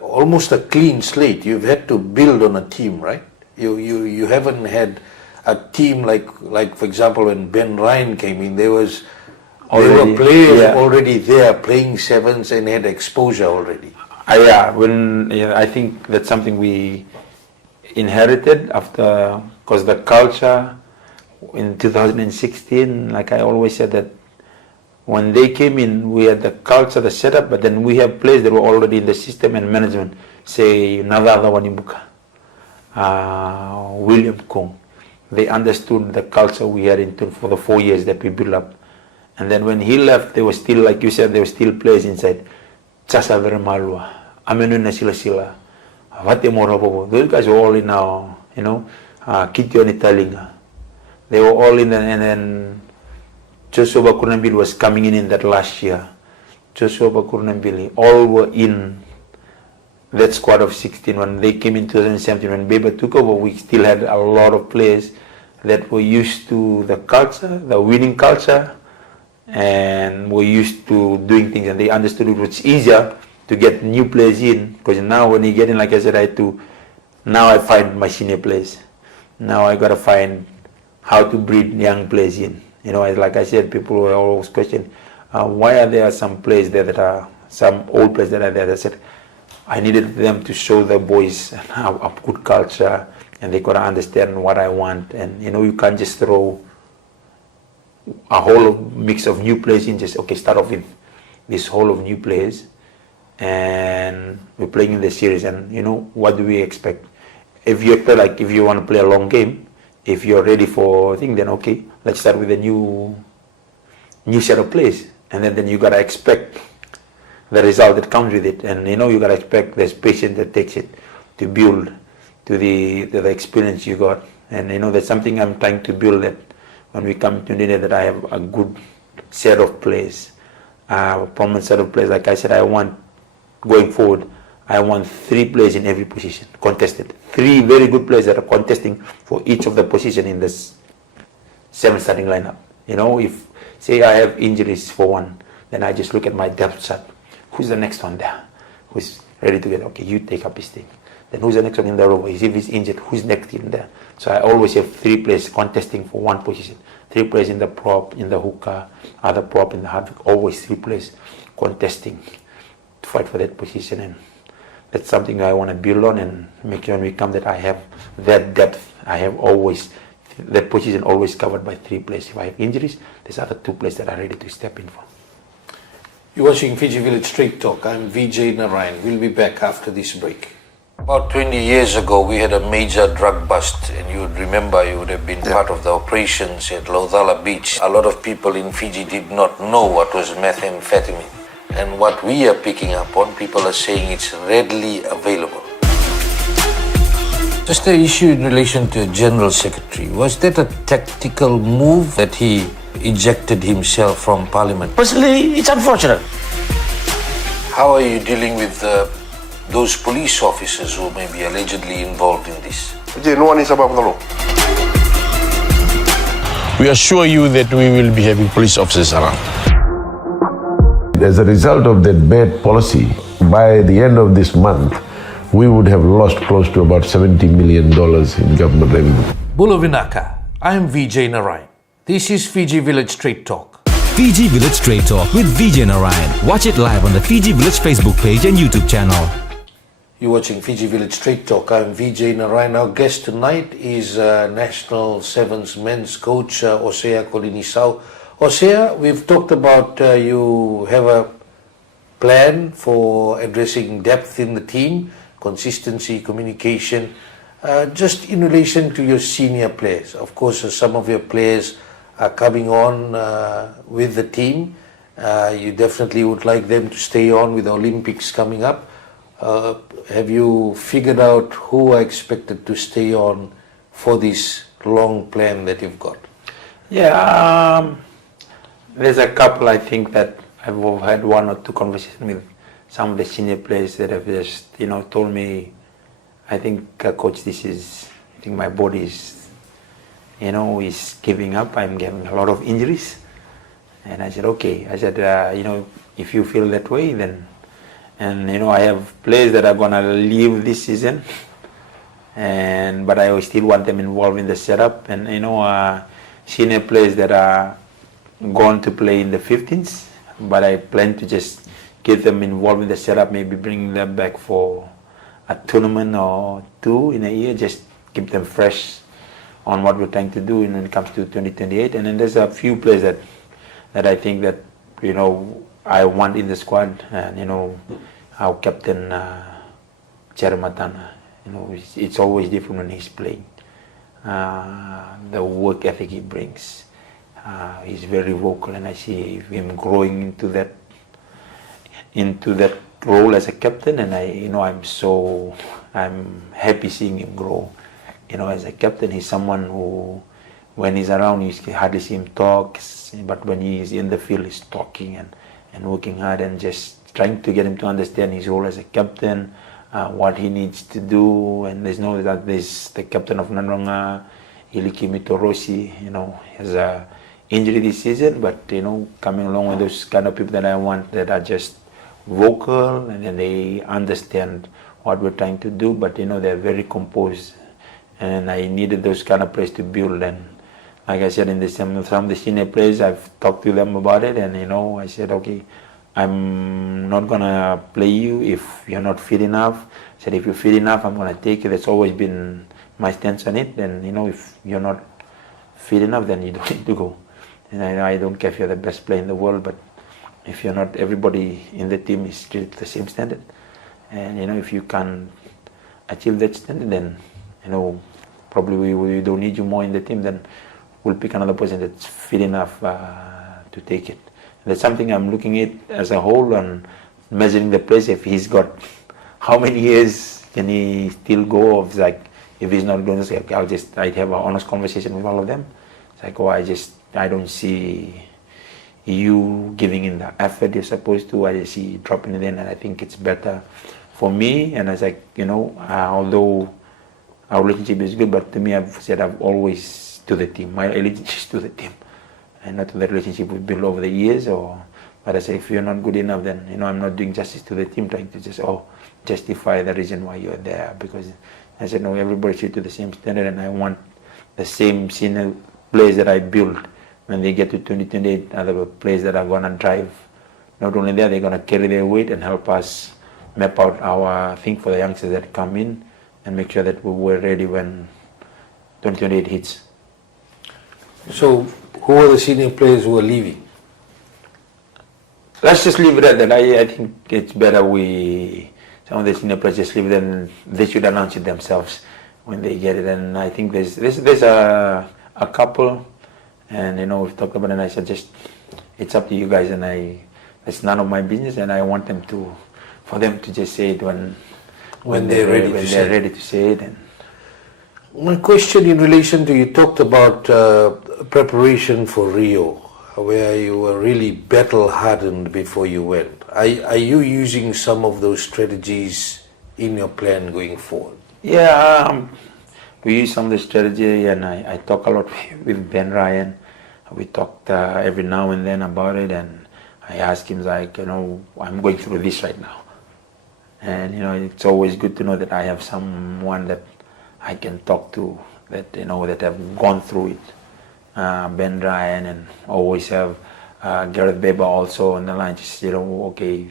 almost a clean slate. You've had to build on a team, right? You haven't had a team like for example when Ben Ryan came in, there were players already there playing sevens and had exposure already. I think that's something we inherited after, because the culture in 2016, like I always said, that when they came in, we had the culture, the setup, but then we have players that were already in the system and management. Say Navada Wanibuka, William Kong. They understood the culture we had for the 4 years that we built up. And then when he left, there was still, like you said, there were still players inside. Chasa Veremalua, Amenuna Sila Sila, Vate Morabobo. Those guys were all in now, you know, Kitioni Talinga. They were all in, and then Joshua Bakurnabil was coming in that last year. Joshua Bakurnabil, all were in that squad of 16. When they came in 2017, when Beba took over, we still had a lot of players that were used to the culture, the winning culture, and were used to doing things, and they understood it was easier to get new players in, because now when you get in, like I said, I find my senior players. Now I gotta find how to breed young players in. You know, like I said, people were always questioning, why are there some players there that are, some old players that are there? I said, I needed them to show the boys a good culture, and they gotta understand what I want. And you know, you can't just throw a whole mix of new players in, just, okay, start off with this whole of new players, and we're playing in the series, and you know, what do we expect? If you play, like, if you want to play a long game, if you're ready for a thing, then okay, let's start with a new set of players, and then you gotta expect the result that comes with it, and you know, you gotta expect there's patience that takes it to build to the experience you got. And you know, that's something I'm trying to build, that when we come to India, that I have a good set of players, a prominent set of players. Like I said, I want, going forward, I want 3 players in every position, contested. 3 very good players that are contesting for each of the position in this 7 starting lineup. You know, if, say I have injuries for one, then I just look at my depth chart. Who's the next one there? Who's ready to get, okay, you take up his thing. Then who's the next one in the row? If he's injured, who's next in there? So I always have 3 players contesting for one position. 3 players in the prop, in the hooker, other prop in the half. Always 3 players contesting to fight for that position. And that's something I want to build on, and make sure when we come that I have that depth. I have always, that position always covered by 3 players. If I have injuries, there's other 2 players that are ready to step in for. You're watching Fiji Village Straight Talk. I'm Vijay Narayan. We'll be back after this break. About 20 years ago, we had a major drug bust, and you would remember, you would have been part of the operations at Laudala Beach. A lot of people in Fiji did not know what was methamphetamine. And what we are picking up on, people are saying it's readily available. Just an issue in relation to General Secretary. Was that a tactical move that he ejected himself from Parliament. Personally, it's unfortunate. How are you dealing with those police officers who may be allegedly involved in this? Vijay, no one is above the law. We assure you that we will be having police officers around. As a result of that bad policy, by the end of this month, we would have lost close to about $70 million in government revenue. Bula Vinaka, I am Vijay Narayan. This is Fiji Village Straight Talk. Fiji Village Straight Talk with Vijay Narayan. Watch it live on the Fiji Village Facebook page and YouTube channel. You're watching Fiji Village Straight Talk. I'm Vijay Narayan. Our guest tonight is National Sevens men's coach Osea Kolinisau. Osea, we've talked about you have a plan for addressing depth in the team, consistency, communication, just in relation to your senior players. Of course, some of your players are coming on with the team. You definitely would like them to stay on with the Olympics coming up. Have you figured out who are expected to stay on for this long plan that you've got? Yeah, there's a couple. I think that I've had one or two conversations with some of the senior players that have just, told me, I think, coach, I think my body is, is giving up. I'm getting a lot of injuries. And I said, okay. I said, if you feel that way, then, and, I have players that are going to leave this season. But I still want them involved in the setup. And, senior players that are going to play in the 15s, but I plan to just get them involved in the setup, maybe bring them back for a tournament or two in a year, just keep them fresh on what we're trying to do when it comes to 2028. And then there's a few players that I think that, I want in the squad, and, our captain, Cheramatana, it's always different when he's playing. The work ethic he brings. He's very vocal, and I see him growing into that role as a captain, and I'm happy seeing him grow. As a captain, he's someone who, when he's around, you hardly see him talk, but when he's in the field, he's talking and working hard and just trying to get him to understand his role as a captain, what he needs to do. And there's the captain of Nandronga, Ilikimito Rossi, has a injury this season, but coming along with those kind of people that I want, that are just vocal and then they understand what we're trying to do, but they're very composed, and I needed those kind of players to build. And like I said, some of the senior players, I've talked to them about it, and I said, okay, I'm not gonna play you if you're not fit enough. I said, if you're fit enough, I'm gonna take it. That's always been my stance on it. And if you're not fit enough, then you don't need to go. And I don't care if you're the best player in the world, but if you're not, everybody in the team is treated the same standard. And if you can't achieve that standard, then probably we don't need you more in the team. Then we'll pick another person that's fit enough to take it. And that's something I'm looking at as a whole, and measuring the place. If he's got how many years can he still go? Of if he's not going to say, okay, I'd have an honest conversation with all of them. It's like, I don't see you giving in the effort you're supposed to. I just see you dropping it in, and I think it's better for me. And I was like, although our relationship is good, but to me, I've said I've always to the team. My allegiance is to the team, and not to the relationship we built over the years. But I say, if you're not good enough, then I'm not doing justice to the team, trying to just justify the reason why you're there. Because I said, no, everybody should do the same standard, and I want the same senior players that I built. When they get to 2028, are the players that are going to drive. Not only that, they're going to carry their weight and help us map out our thing for the youngsters that come in, and make sure that we're ready when 2028 hits. So, who are the senior players who are leaving? Let's just leave it at that. I think it's better some of the senior players just leave it, and they should announce it themselves when they get it. And I think there's a couple. And we've talked about it, and I said, it's up to you guys, and it's none of my business, and I want for them to just say it when they're ready to say it. And My question in relation to, you talked about preparation for Rio, where you were really battle hardened before you went. Are you using some of those strategies in your plan going forward? Yeah, we use some of the strategy, and I talk a lot with Ben Ryan. We talked every now and then about it, and I ask him, like, I'm going through this right now. And, it's always good to know that I have someone that I can talk to, that, that have gone through it. Ben Ryan, and always have Gareth Weber also on the line, just, okay,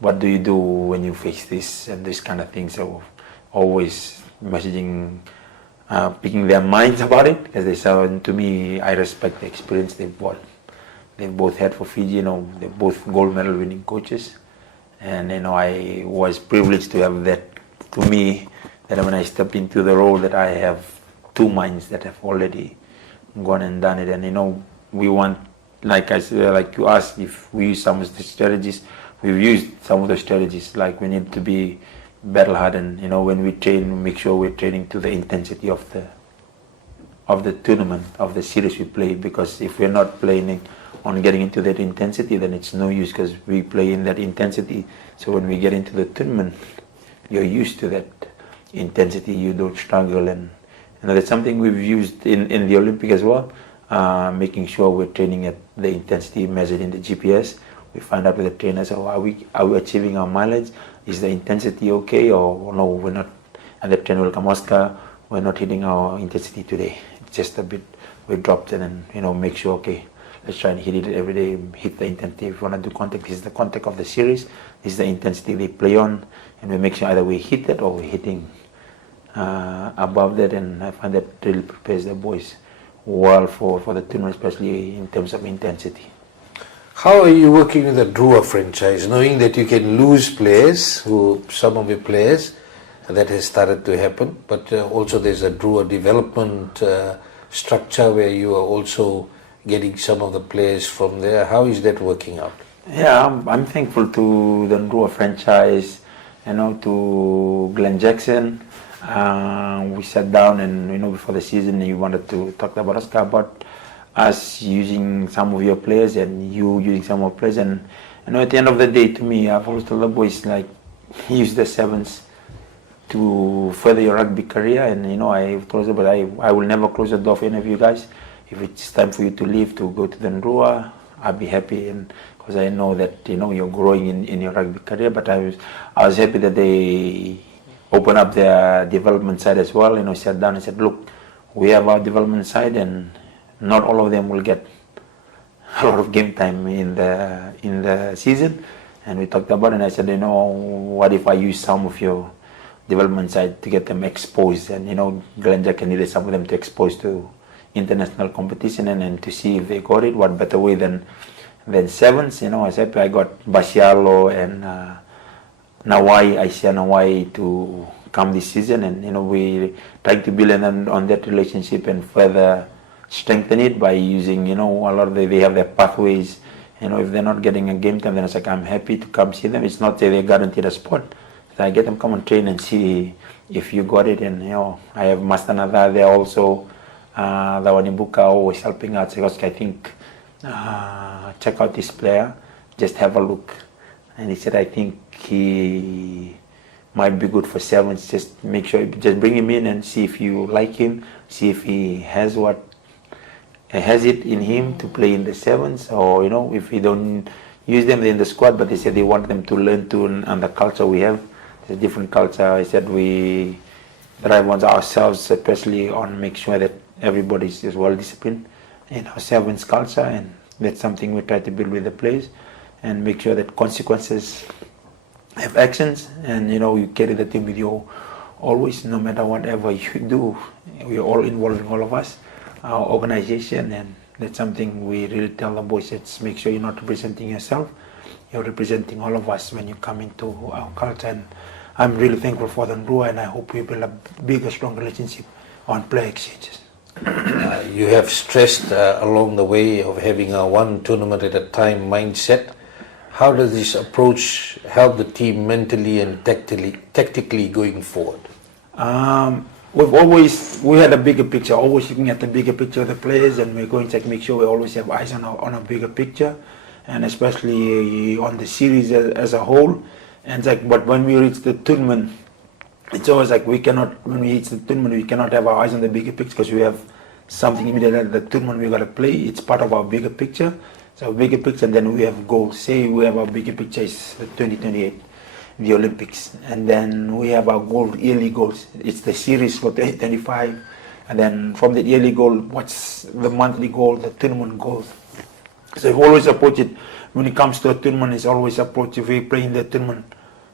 what do you do when you face this and this kind of thing? So always messaging, picking their minds about it, because they said to me, I respect the experience they've both had for Fiji. They're both gold medal winning coaches, and I was privileged to have that. To me, that when I step into the role, that I have two minds that have already gone and done it. And we want, like I said, like you asked if we use some of the strategies, we've used some of the strategies. Like, we need to be battle hardened. When we train, make sure we're training to the intensity of the tournament, of the series we play. Because if we're not playing on getting into that intensity, then it's no use, because we play in that intensity. So when we get into the tournament, you're used to that intensity, you don't struggle. And that's something we've used in the Olympic as well, making sure we're training at the intensity measured in the GPS. We find out with the trainers, are we achieving our mileage? Is the intensity okay, or no, we're not? And the trainer will come, Oscar, we're not hitting our intensity today. It's just a bit, we dropped it, and make sure, okay, let's try and hit it every day, hit the intensity. If we want to do contact, this is the contact of the series, this is the intensity they play on, and we make sure either we hit that or we're hitting above that. And I find that really prepares the boys well for the tournament, especially in terms of intensity. How are you working with the Drua franchise, knowing that you can lose players, some of your players, that has started to happen, but also there's a Drua development structure where you are also getting some of the players from there. How is that working out? Yeah, I'm thankful to the Drua franchise, to Glenn Jackson. We sat down and, before the season, you wanted to talk about about us using some of your players and you using some of our players. And, at the end of the day, to me, I've always told the boys, like, use the sevens to further your rugby career. And, I've told them, but I will never close the door for any of you guys. If it's time for you to leave, to go to the Drua, I'll be happy, and because I know that you're growing in your rugby career. But I was happy that they opened up their development side as well. Sat down and said, look, we have our development side, and not all of them will get a lot of game time in the season. And we talked about it, and I said, what if I use some of your development side to get them exposed? And Glenn Jack needed some of them to expose to international competition and to see if they got it. What better way than sevens? I said I got Basialo and Isaiah Nawai to come this season, and we trying to build on that relationship and further strengthen it by using a lot of they have their pathways. If they're not getting a game time, then it's like, I'm happy to come see them. It's not that they're guaranteed a spot. So I get them come and train and see if you got it. And I have Master Nadar there also. The Wanibuka always helping out. So I think check out this player, just have a look. And he said, I think he might be good for sevens. Just make sure, just bring him in and see if you like him, see if he has it in him to play in the sevens, or if we don't use them in the squad. But they said they want them to learn and the culture we have. It's a different culture. I said we drive on ourselves, especially on make sure that everybody is well disciplined in our sevens culture, and that's something we try to build with the players, and make sure that consequences have actions, and you carry the team with you always, no matter whatever you do. We're all involving all of us, our organization, and that's something we really tell the boys. It's make sure you're not representing yourself, you're representing all of us when you come into our culture. And I'm really thankful for the Drua, and I hope we build a bigger, strong relationship on player exchanges. You have stressed along the way of having a one tournament at a time mindset. How does this approach help the team mentally and tactically going forward? we had a bigger picture, always looking at the bigger picture of the players, and we're going to make sure we always have eyes on a bigger picture, and especially on the series as a whole. And it's like, but when we reach the tournament, it's always like when we reach the tournament, we cannot have our eyes on the bigger picture because we have something immediately at the tournament we got to play. It's part of our bigger picture. So bigger picture, and then we have goals. Say we have our bigger picture is the 2028, the Olympics, and then we have our yearly goals. It's the series for 2025, and then from the yearly goal, what's the monthly goal, the tournament goals. So we always approach it when it comes to a tournament. It's always approach if we play in the tournament,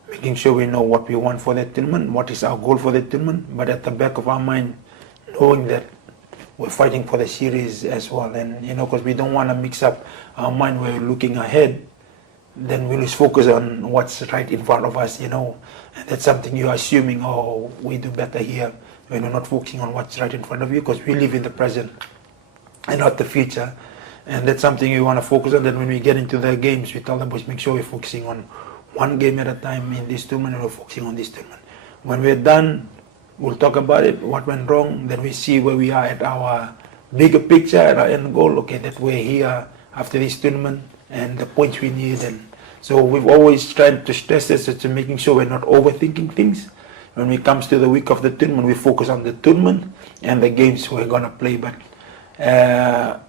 making sure we know what we want for that tournament, what is our goal for the tournament, but at the back of our mind, knowing that we're fighting for the series as well. And because we don't want to mix up our mind, we're looking ahead, then we lose focus on what's right in front of us, and that's something you're assuming, oh, we do better here, when you're not focusing on what's right in front of you, because we live in the present and not the future. And that's something you want to focus on. Then when we get into the games, we tell the boys, make sure we're focusing on one game at a time in this tournament, and we're focusing on this tournament. When we're done, we'll talk about it, what went wrong, then we see where we are at our bigger picture, at our end goal, okay, that we're here after this tournament, and the points we need. And so we've always tried to stress this, to making sure we're not overthinking things. When it comes to the week of the tournament, we focus on the tournament and the games we're going to play. But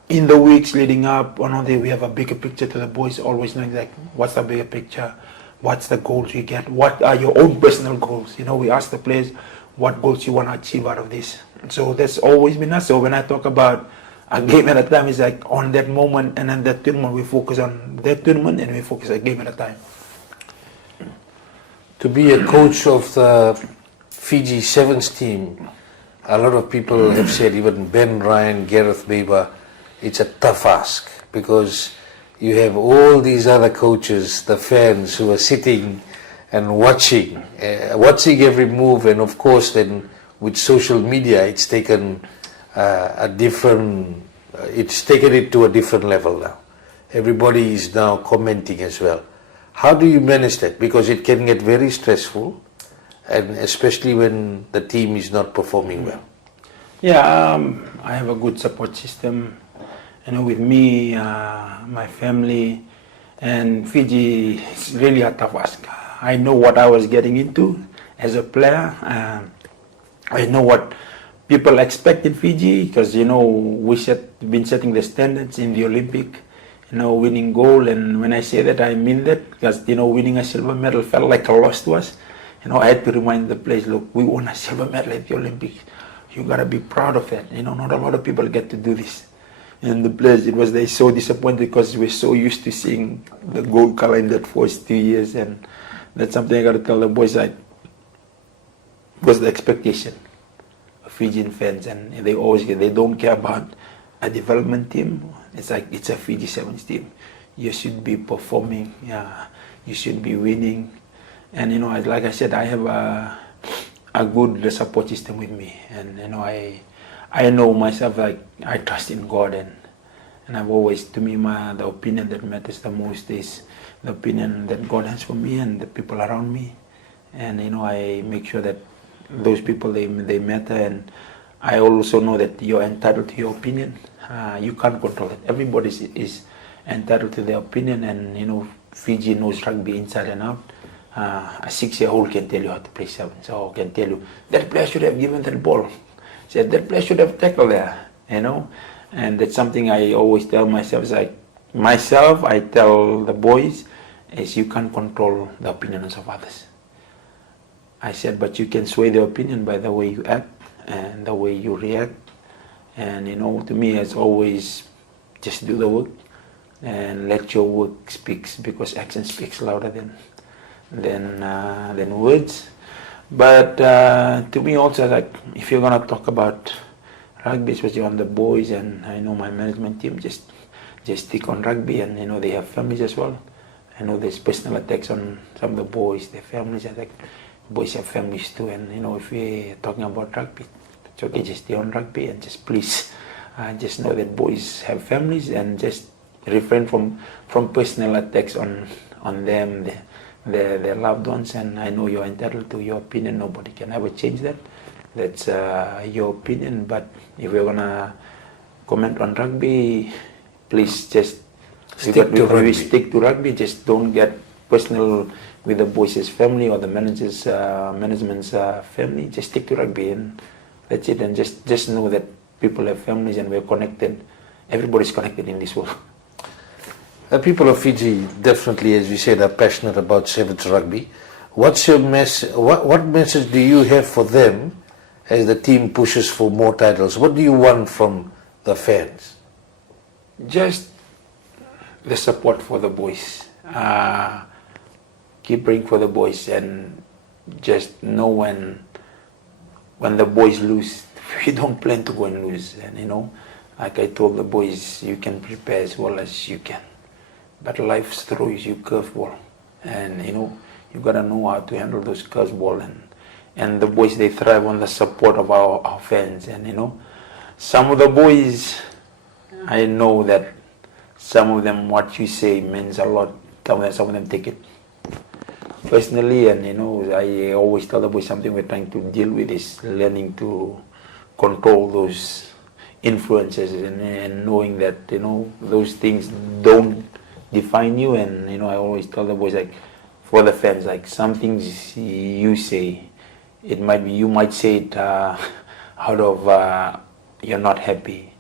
in the weeks leading up, on all day, we have a bigger picture to the boys, always knowing like, what's the bigger picture, what's the goals you get, what are your own personal goals. We ask the players, what goals you want to achieve out of this. So that's always been us. So when I talk about a game at a time, it's like on that moment, and then that tournament, we focus on that tournament, and we focus a game at a time. To be a coach of the Fiji Sevens team, a lot of people have said, even Ben Ryan, Gareth Baber, it's a tough ask, because you have all these other coaches, the fans who are sitting and watching every move, and of course then with social media, it's taken it's taken it to a different level now. Everybody is now commenting as well. How do you manage that? Because it can get very stressful, and especially when the team is not performing well. Yeah, I have a good support system, with me, my family, and Fiji is really a tough ask. I know what I was getting into as a player. I know what people expect in Fiji, because we've been setting the standards in the Olympic, winning gold. And when I say that, I mean that, because winning a silver medal felt like a loss to us. I had to remind the players, look, we won a silver medal at the Olympics. You gotta be proud of that. Not a lot of people get to do this. And the players, they're so disappointed because we're so used to seeing the gold color in that first 2 years, and that's something I gotta tell the boys. Was the expectation of Fijian fans, and they don't care about a development team. It's like, it's a Fiji Sevens team. You should be performing. You should be winning. And like I said, I have a good support system with me, and I know myself, like, I trust in God, and I've always, to me, the opinion that matters the most is the opinion that God has for me and the people around me. And I make sure that those people, they matter. And I also know that you're entitled to your opinion. You can't control it. Everybody is entitled to their opinion, and Fiji knows rugby inside and out. A 6-year-old can tell you how to play sevens, or can tell you that player should have given that ball, said that player should have tackled there, and that's something I always tell myself. It's like, I tell the boys, is you can't control the opinions of others. I said, but you can sway their opinion by the way you act and the way you react. And to me, it's always just do the work and let your work speak, because action speaks louder than words. But to me also, like, if you're gonna talk about rugby, especially on the boys, and I know my management team just stick on rugby, and they have families as well. I know there's personal attacks on some of the boys, their families, and like, boys have families too. And if we're talking about rugby, it's okay, just stay on rugby, and just please just know that boys have families, and just refrain from personal attacks on them, their loved ones. And I know you're entitled to your opinion. Nobody can ever change that. That's your opinion. But if we're gonna comment on rugby, please just Stick to rugby. stick to rugby. Just don't get personal with the boys' family or the management's family. Just stick to rugby, and that's it. And just know that people have families and we're connected. Everybody's connected in this world. The people of Fiji definitely, as we said, are passionate about sevens rugby. What's your what message do you have for them as the team pushes for more titles? What do you want from the fans? Just the support for the boys. Keep praying for the boys, and just know when the boys lose, we don't plan to go and lose. And like I told the boys, you can prepare as well as you can, but life throws you curveball, and you gotta know how to handle those curveball. And the boys, they thrive on the support of our fans. And some of the boys, I know that some of them, what you say means a lot. Some of them take it personally, and I always tell the boys something we're trying to deal with is learning to control those influences, and knowing that those things don't define you. And I always tell the boys, like, for the fans, like, some things you say, it might be, you might say it out of you're not happy.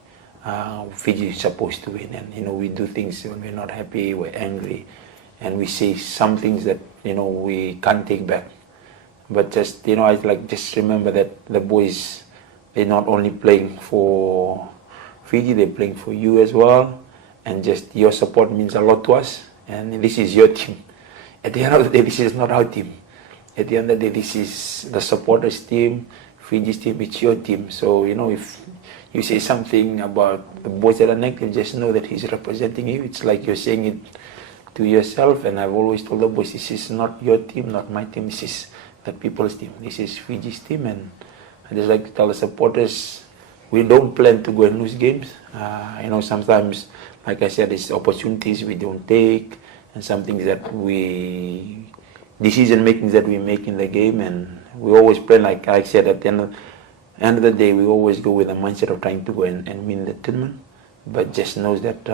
Fiji is supposed to win, and we do things when we're not happy, we're angry, and we say some things that we can't take back. But just I just remember that the boys, they're not only playing for Fiji, they're playing for you as well, and just your support means a lot to us. And this is your team. At the end of the day, this is not our team. At the end of the day, this is the supporters' team, Fiji's team. It's your team. So if you say something about the boys that are negative, just know that he's representing you. It's like you're saying it to yourself. And I've always told the boys, this is not your team, not my team. This is the people's team. This is Fiji's team. And I just like to tell the supporters, we don't plan to go and lose games. Sometimes, like I said, it's opportunities we don't take, and some things that decision makings that we make in the game. And we always plan, like I said, at the end of the day, we always go with the mindset of trying to go and win the tournament. But just knows that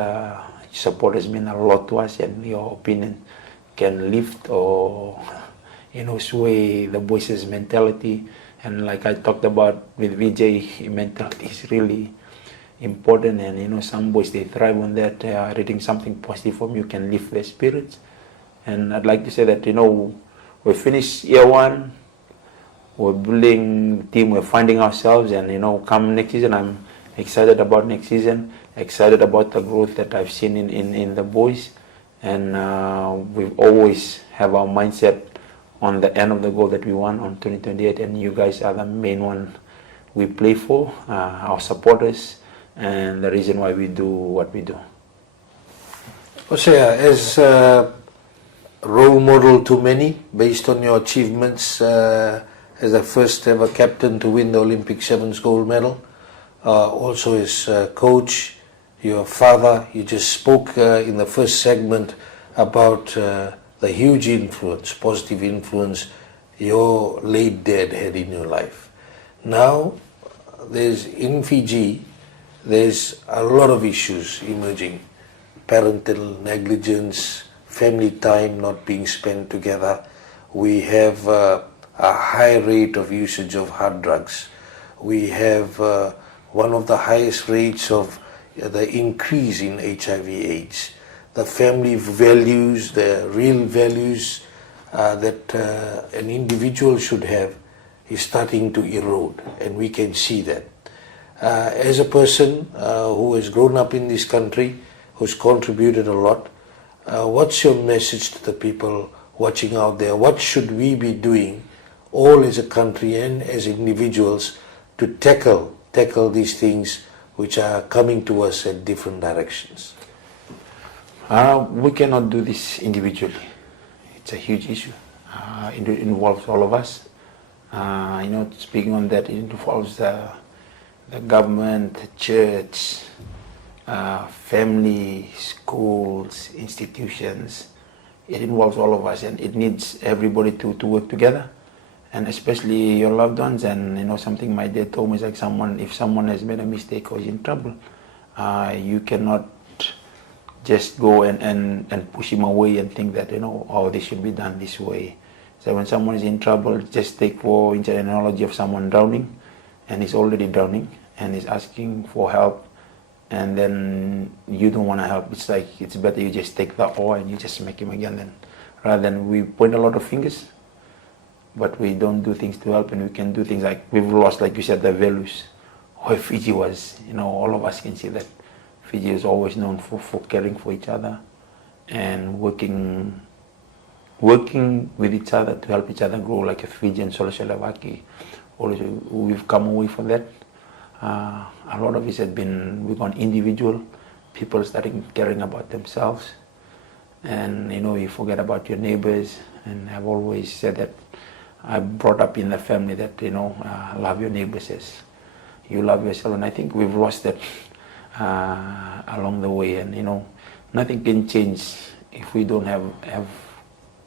support has mean a lot to us, and your opinion can lift or sway the boys' mentality. And like I talked about with Vijay, mentality is really important. And some boys, they thrive on that. Reading something positive from you can lift their spirits. And I'd like to say that we finished year one. We're building team, we're finding ourselves, and come next season, I'm excited about next season, excited about the growth that I've seen in the boys. And we've always have our mindset on the end of the goal that we want on 2028, and you guys are the main one we play for, our supporters, and the reason why we do what we do. Osea, as a role model to many, based on your achievements, as the first ever captain to win the Olympic sevens gold medal, also as coach, your father, you just spoke in the first segment about the huge influence, positive influence your late dad had in your life. Now, in Fiji, there's a lot of issues emerging. Parental negligence, family time not being spent together. We have a high rate of usage of hard drugs. We have one of the highest rates of the increase in HIV/AIDS. The family values, the real values that an individual should have is starting to erode, and we can see that. As a person who has grown up in this country, who's contributed a lot, what's your message to the people watching out there? What should we be doing, all as a country and as individuals, to tackle these things which are coming to us at different directions? We cannot do this individually. It's a huge issue. It involves all of us. Speaking on that, it involves the government, the church, family, schools, institutions. It involves all of us, and it needs everybody to work together. and especially your loved ones. And something my dad told me is like, if someone has made a mistake or is in trouble, you cannot just go and push him away and think that oh, this should be done this way. So when someone is in trouble, just take for instance an analogy of someone drowning, and he's already drowning and he's asking for help, and then you don't want to help. It's like it's better you just take the oar and you just make him again, then rather than we point a lot of fingers, but we don't do things to help. And we can do things like we've lost, like you said, the values. Where Fiji was, all of us can see that Fiji is always known for caring for each other and working with each other to help each other grow, like a Fijian Soloshalawaki. Always we've come away from that. A lot of it has been we've gone individual, people starting caring about themselves, and you forget about your neighbors. And I've always said that I brought up in the family that love your neighbors as you love yourself, and I think we've lost that along the way. And nothing can change if we don't have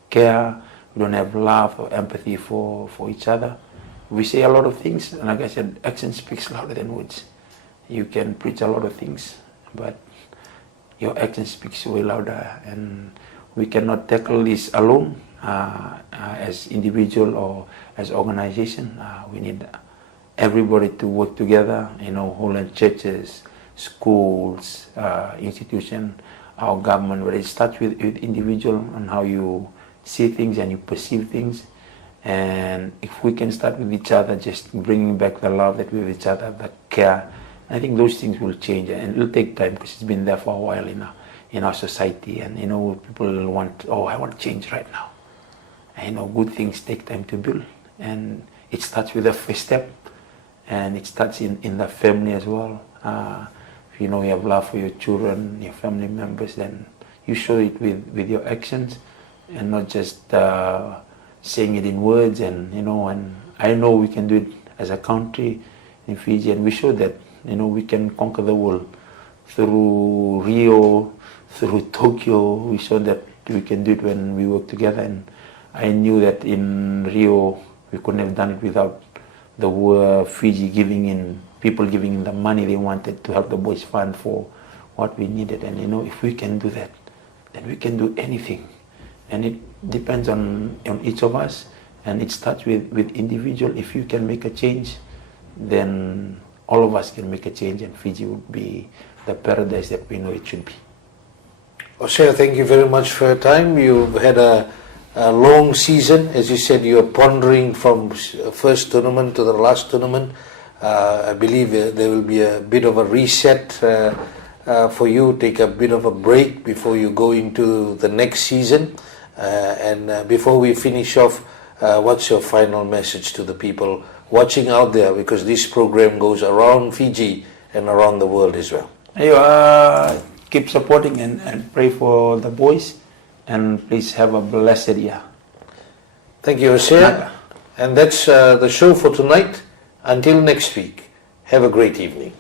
care, we don't have love or empathy for each other. We say a lot of things, and like I said, action speaks louder than words. You can preach a lot of things, but your action speaks way louder, and we cannot tackle this alone as individual or as organization. We need everybody to work together, whole churches, schools, institutions, our government, but it starts with individual and how you see things and you perceive things. And if we can start with each other, just bringing back the love that we have each other, the care, I think those things will change, and it'll take time because it's been there for a while in our society. And people want, I want change right now. And good things take time to build, and it starts with the first step, and it starts in the family as well. If you have love for your children, your family members, then you show it with your actions, and not just saying it in words. And and I know we can do it as a country in Fiji, and we show that we can conquer the world through Rio, through Tokyo. We showed that we can do it when we work together, and I knew that in Rio we couldn't have done it without the Fiji people giving in the money they wanted to help the boys fund for what we needed. And if we can do that, then we can do anything. And it depends on each of us, and it starts with individual. If you can make a change, then all of us can make a change, and Fiji would be the paradise that we know it should be. Osea, thank you very much for your time. You've had a long season. As you said, you're pondering from first tournament to the last tournament. I believe there will be a bit of a reset for you, take a bit of a break before you go into the next season. And before we finish off, what's your final message to the people watching out there, because this program goes around Fiji and around the world as well? Keep supporting and pray for the boys, and please have a blessed year. Thank you, Osea. And that's the show for tonight. Until next week, have a great evening.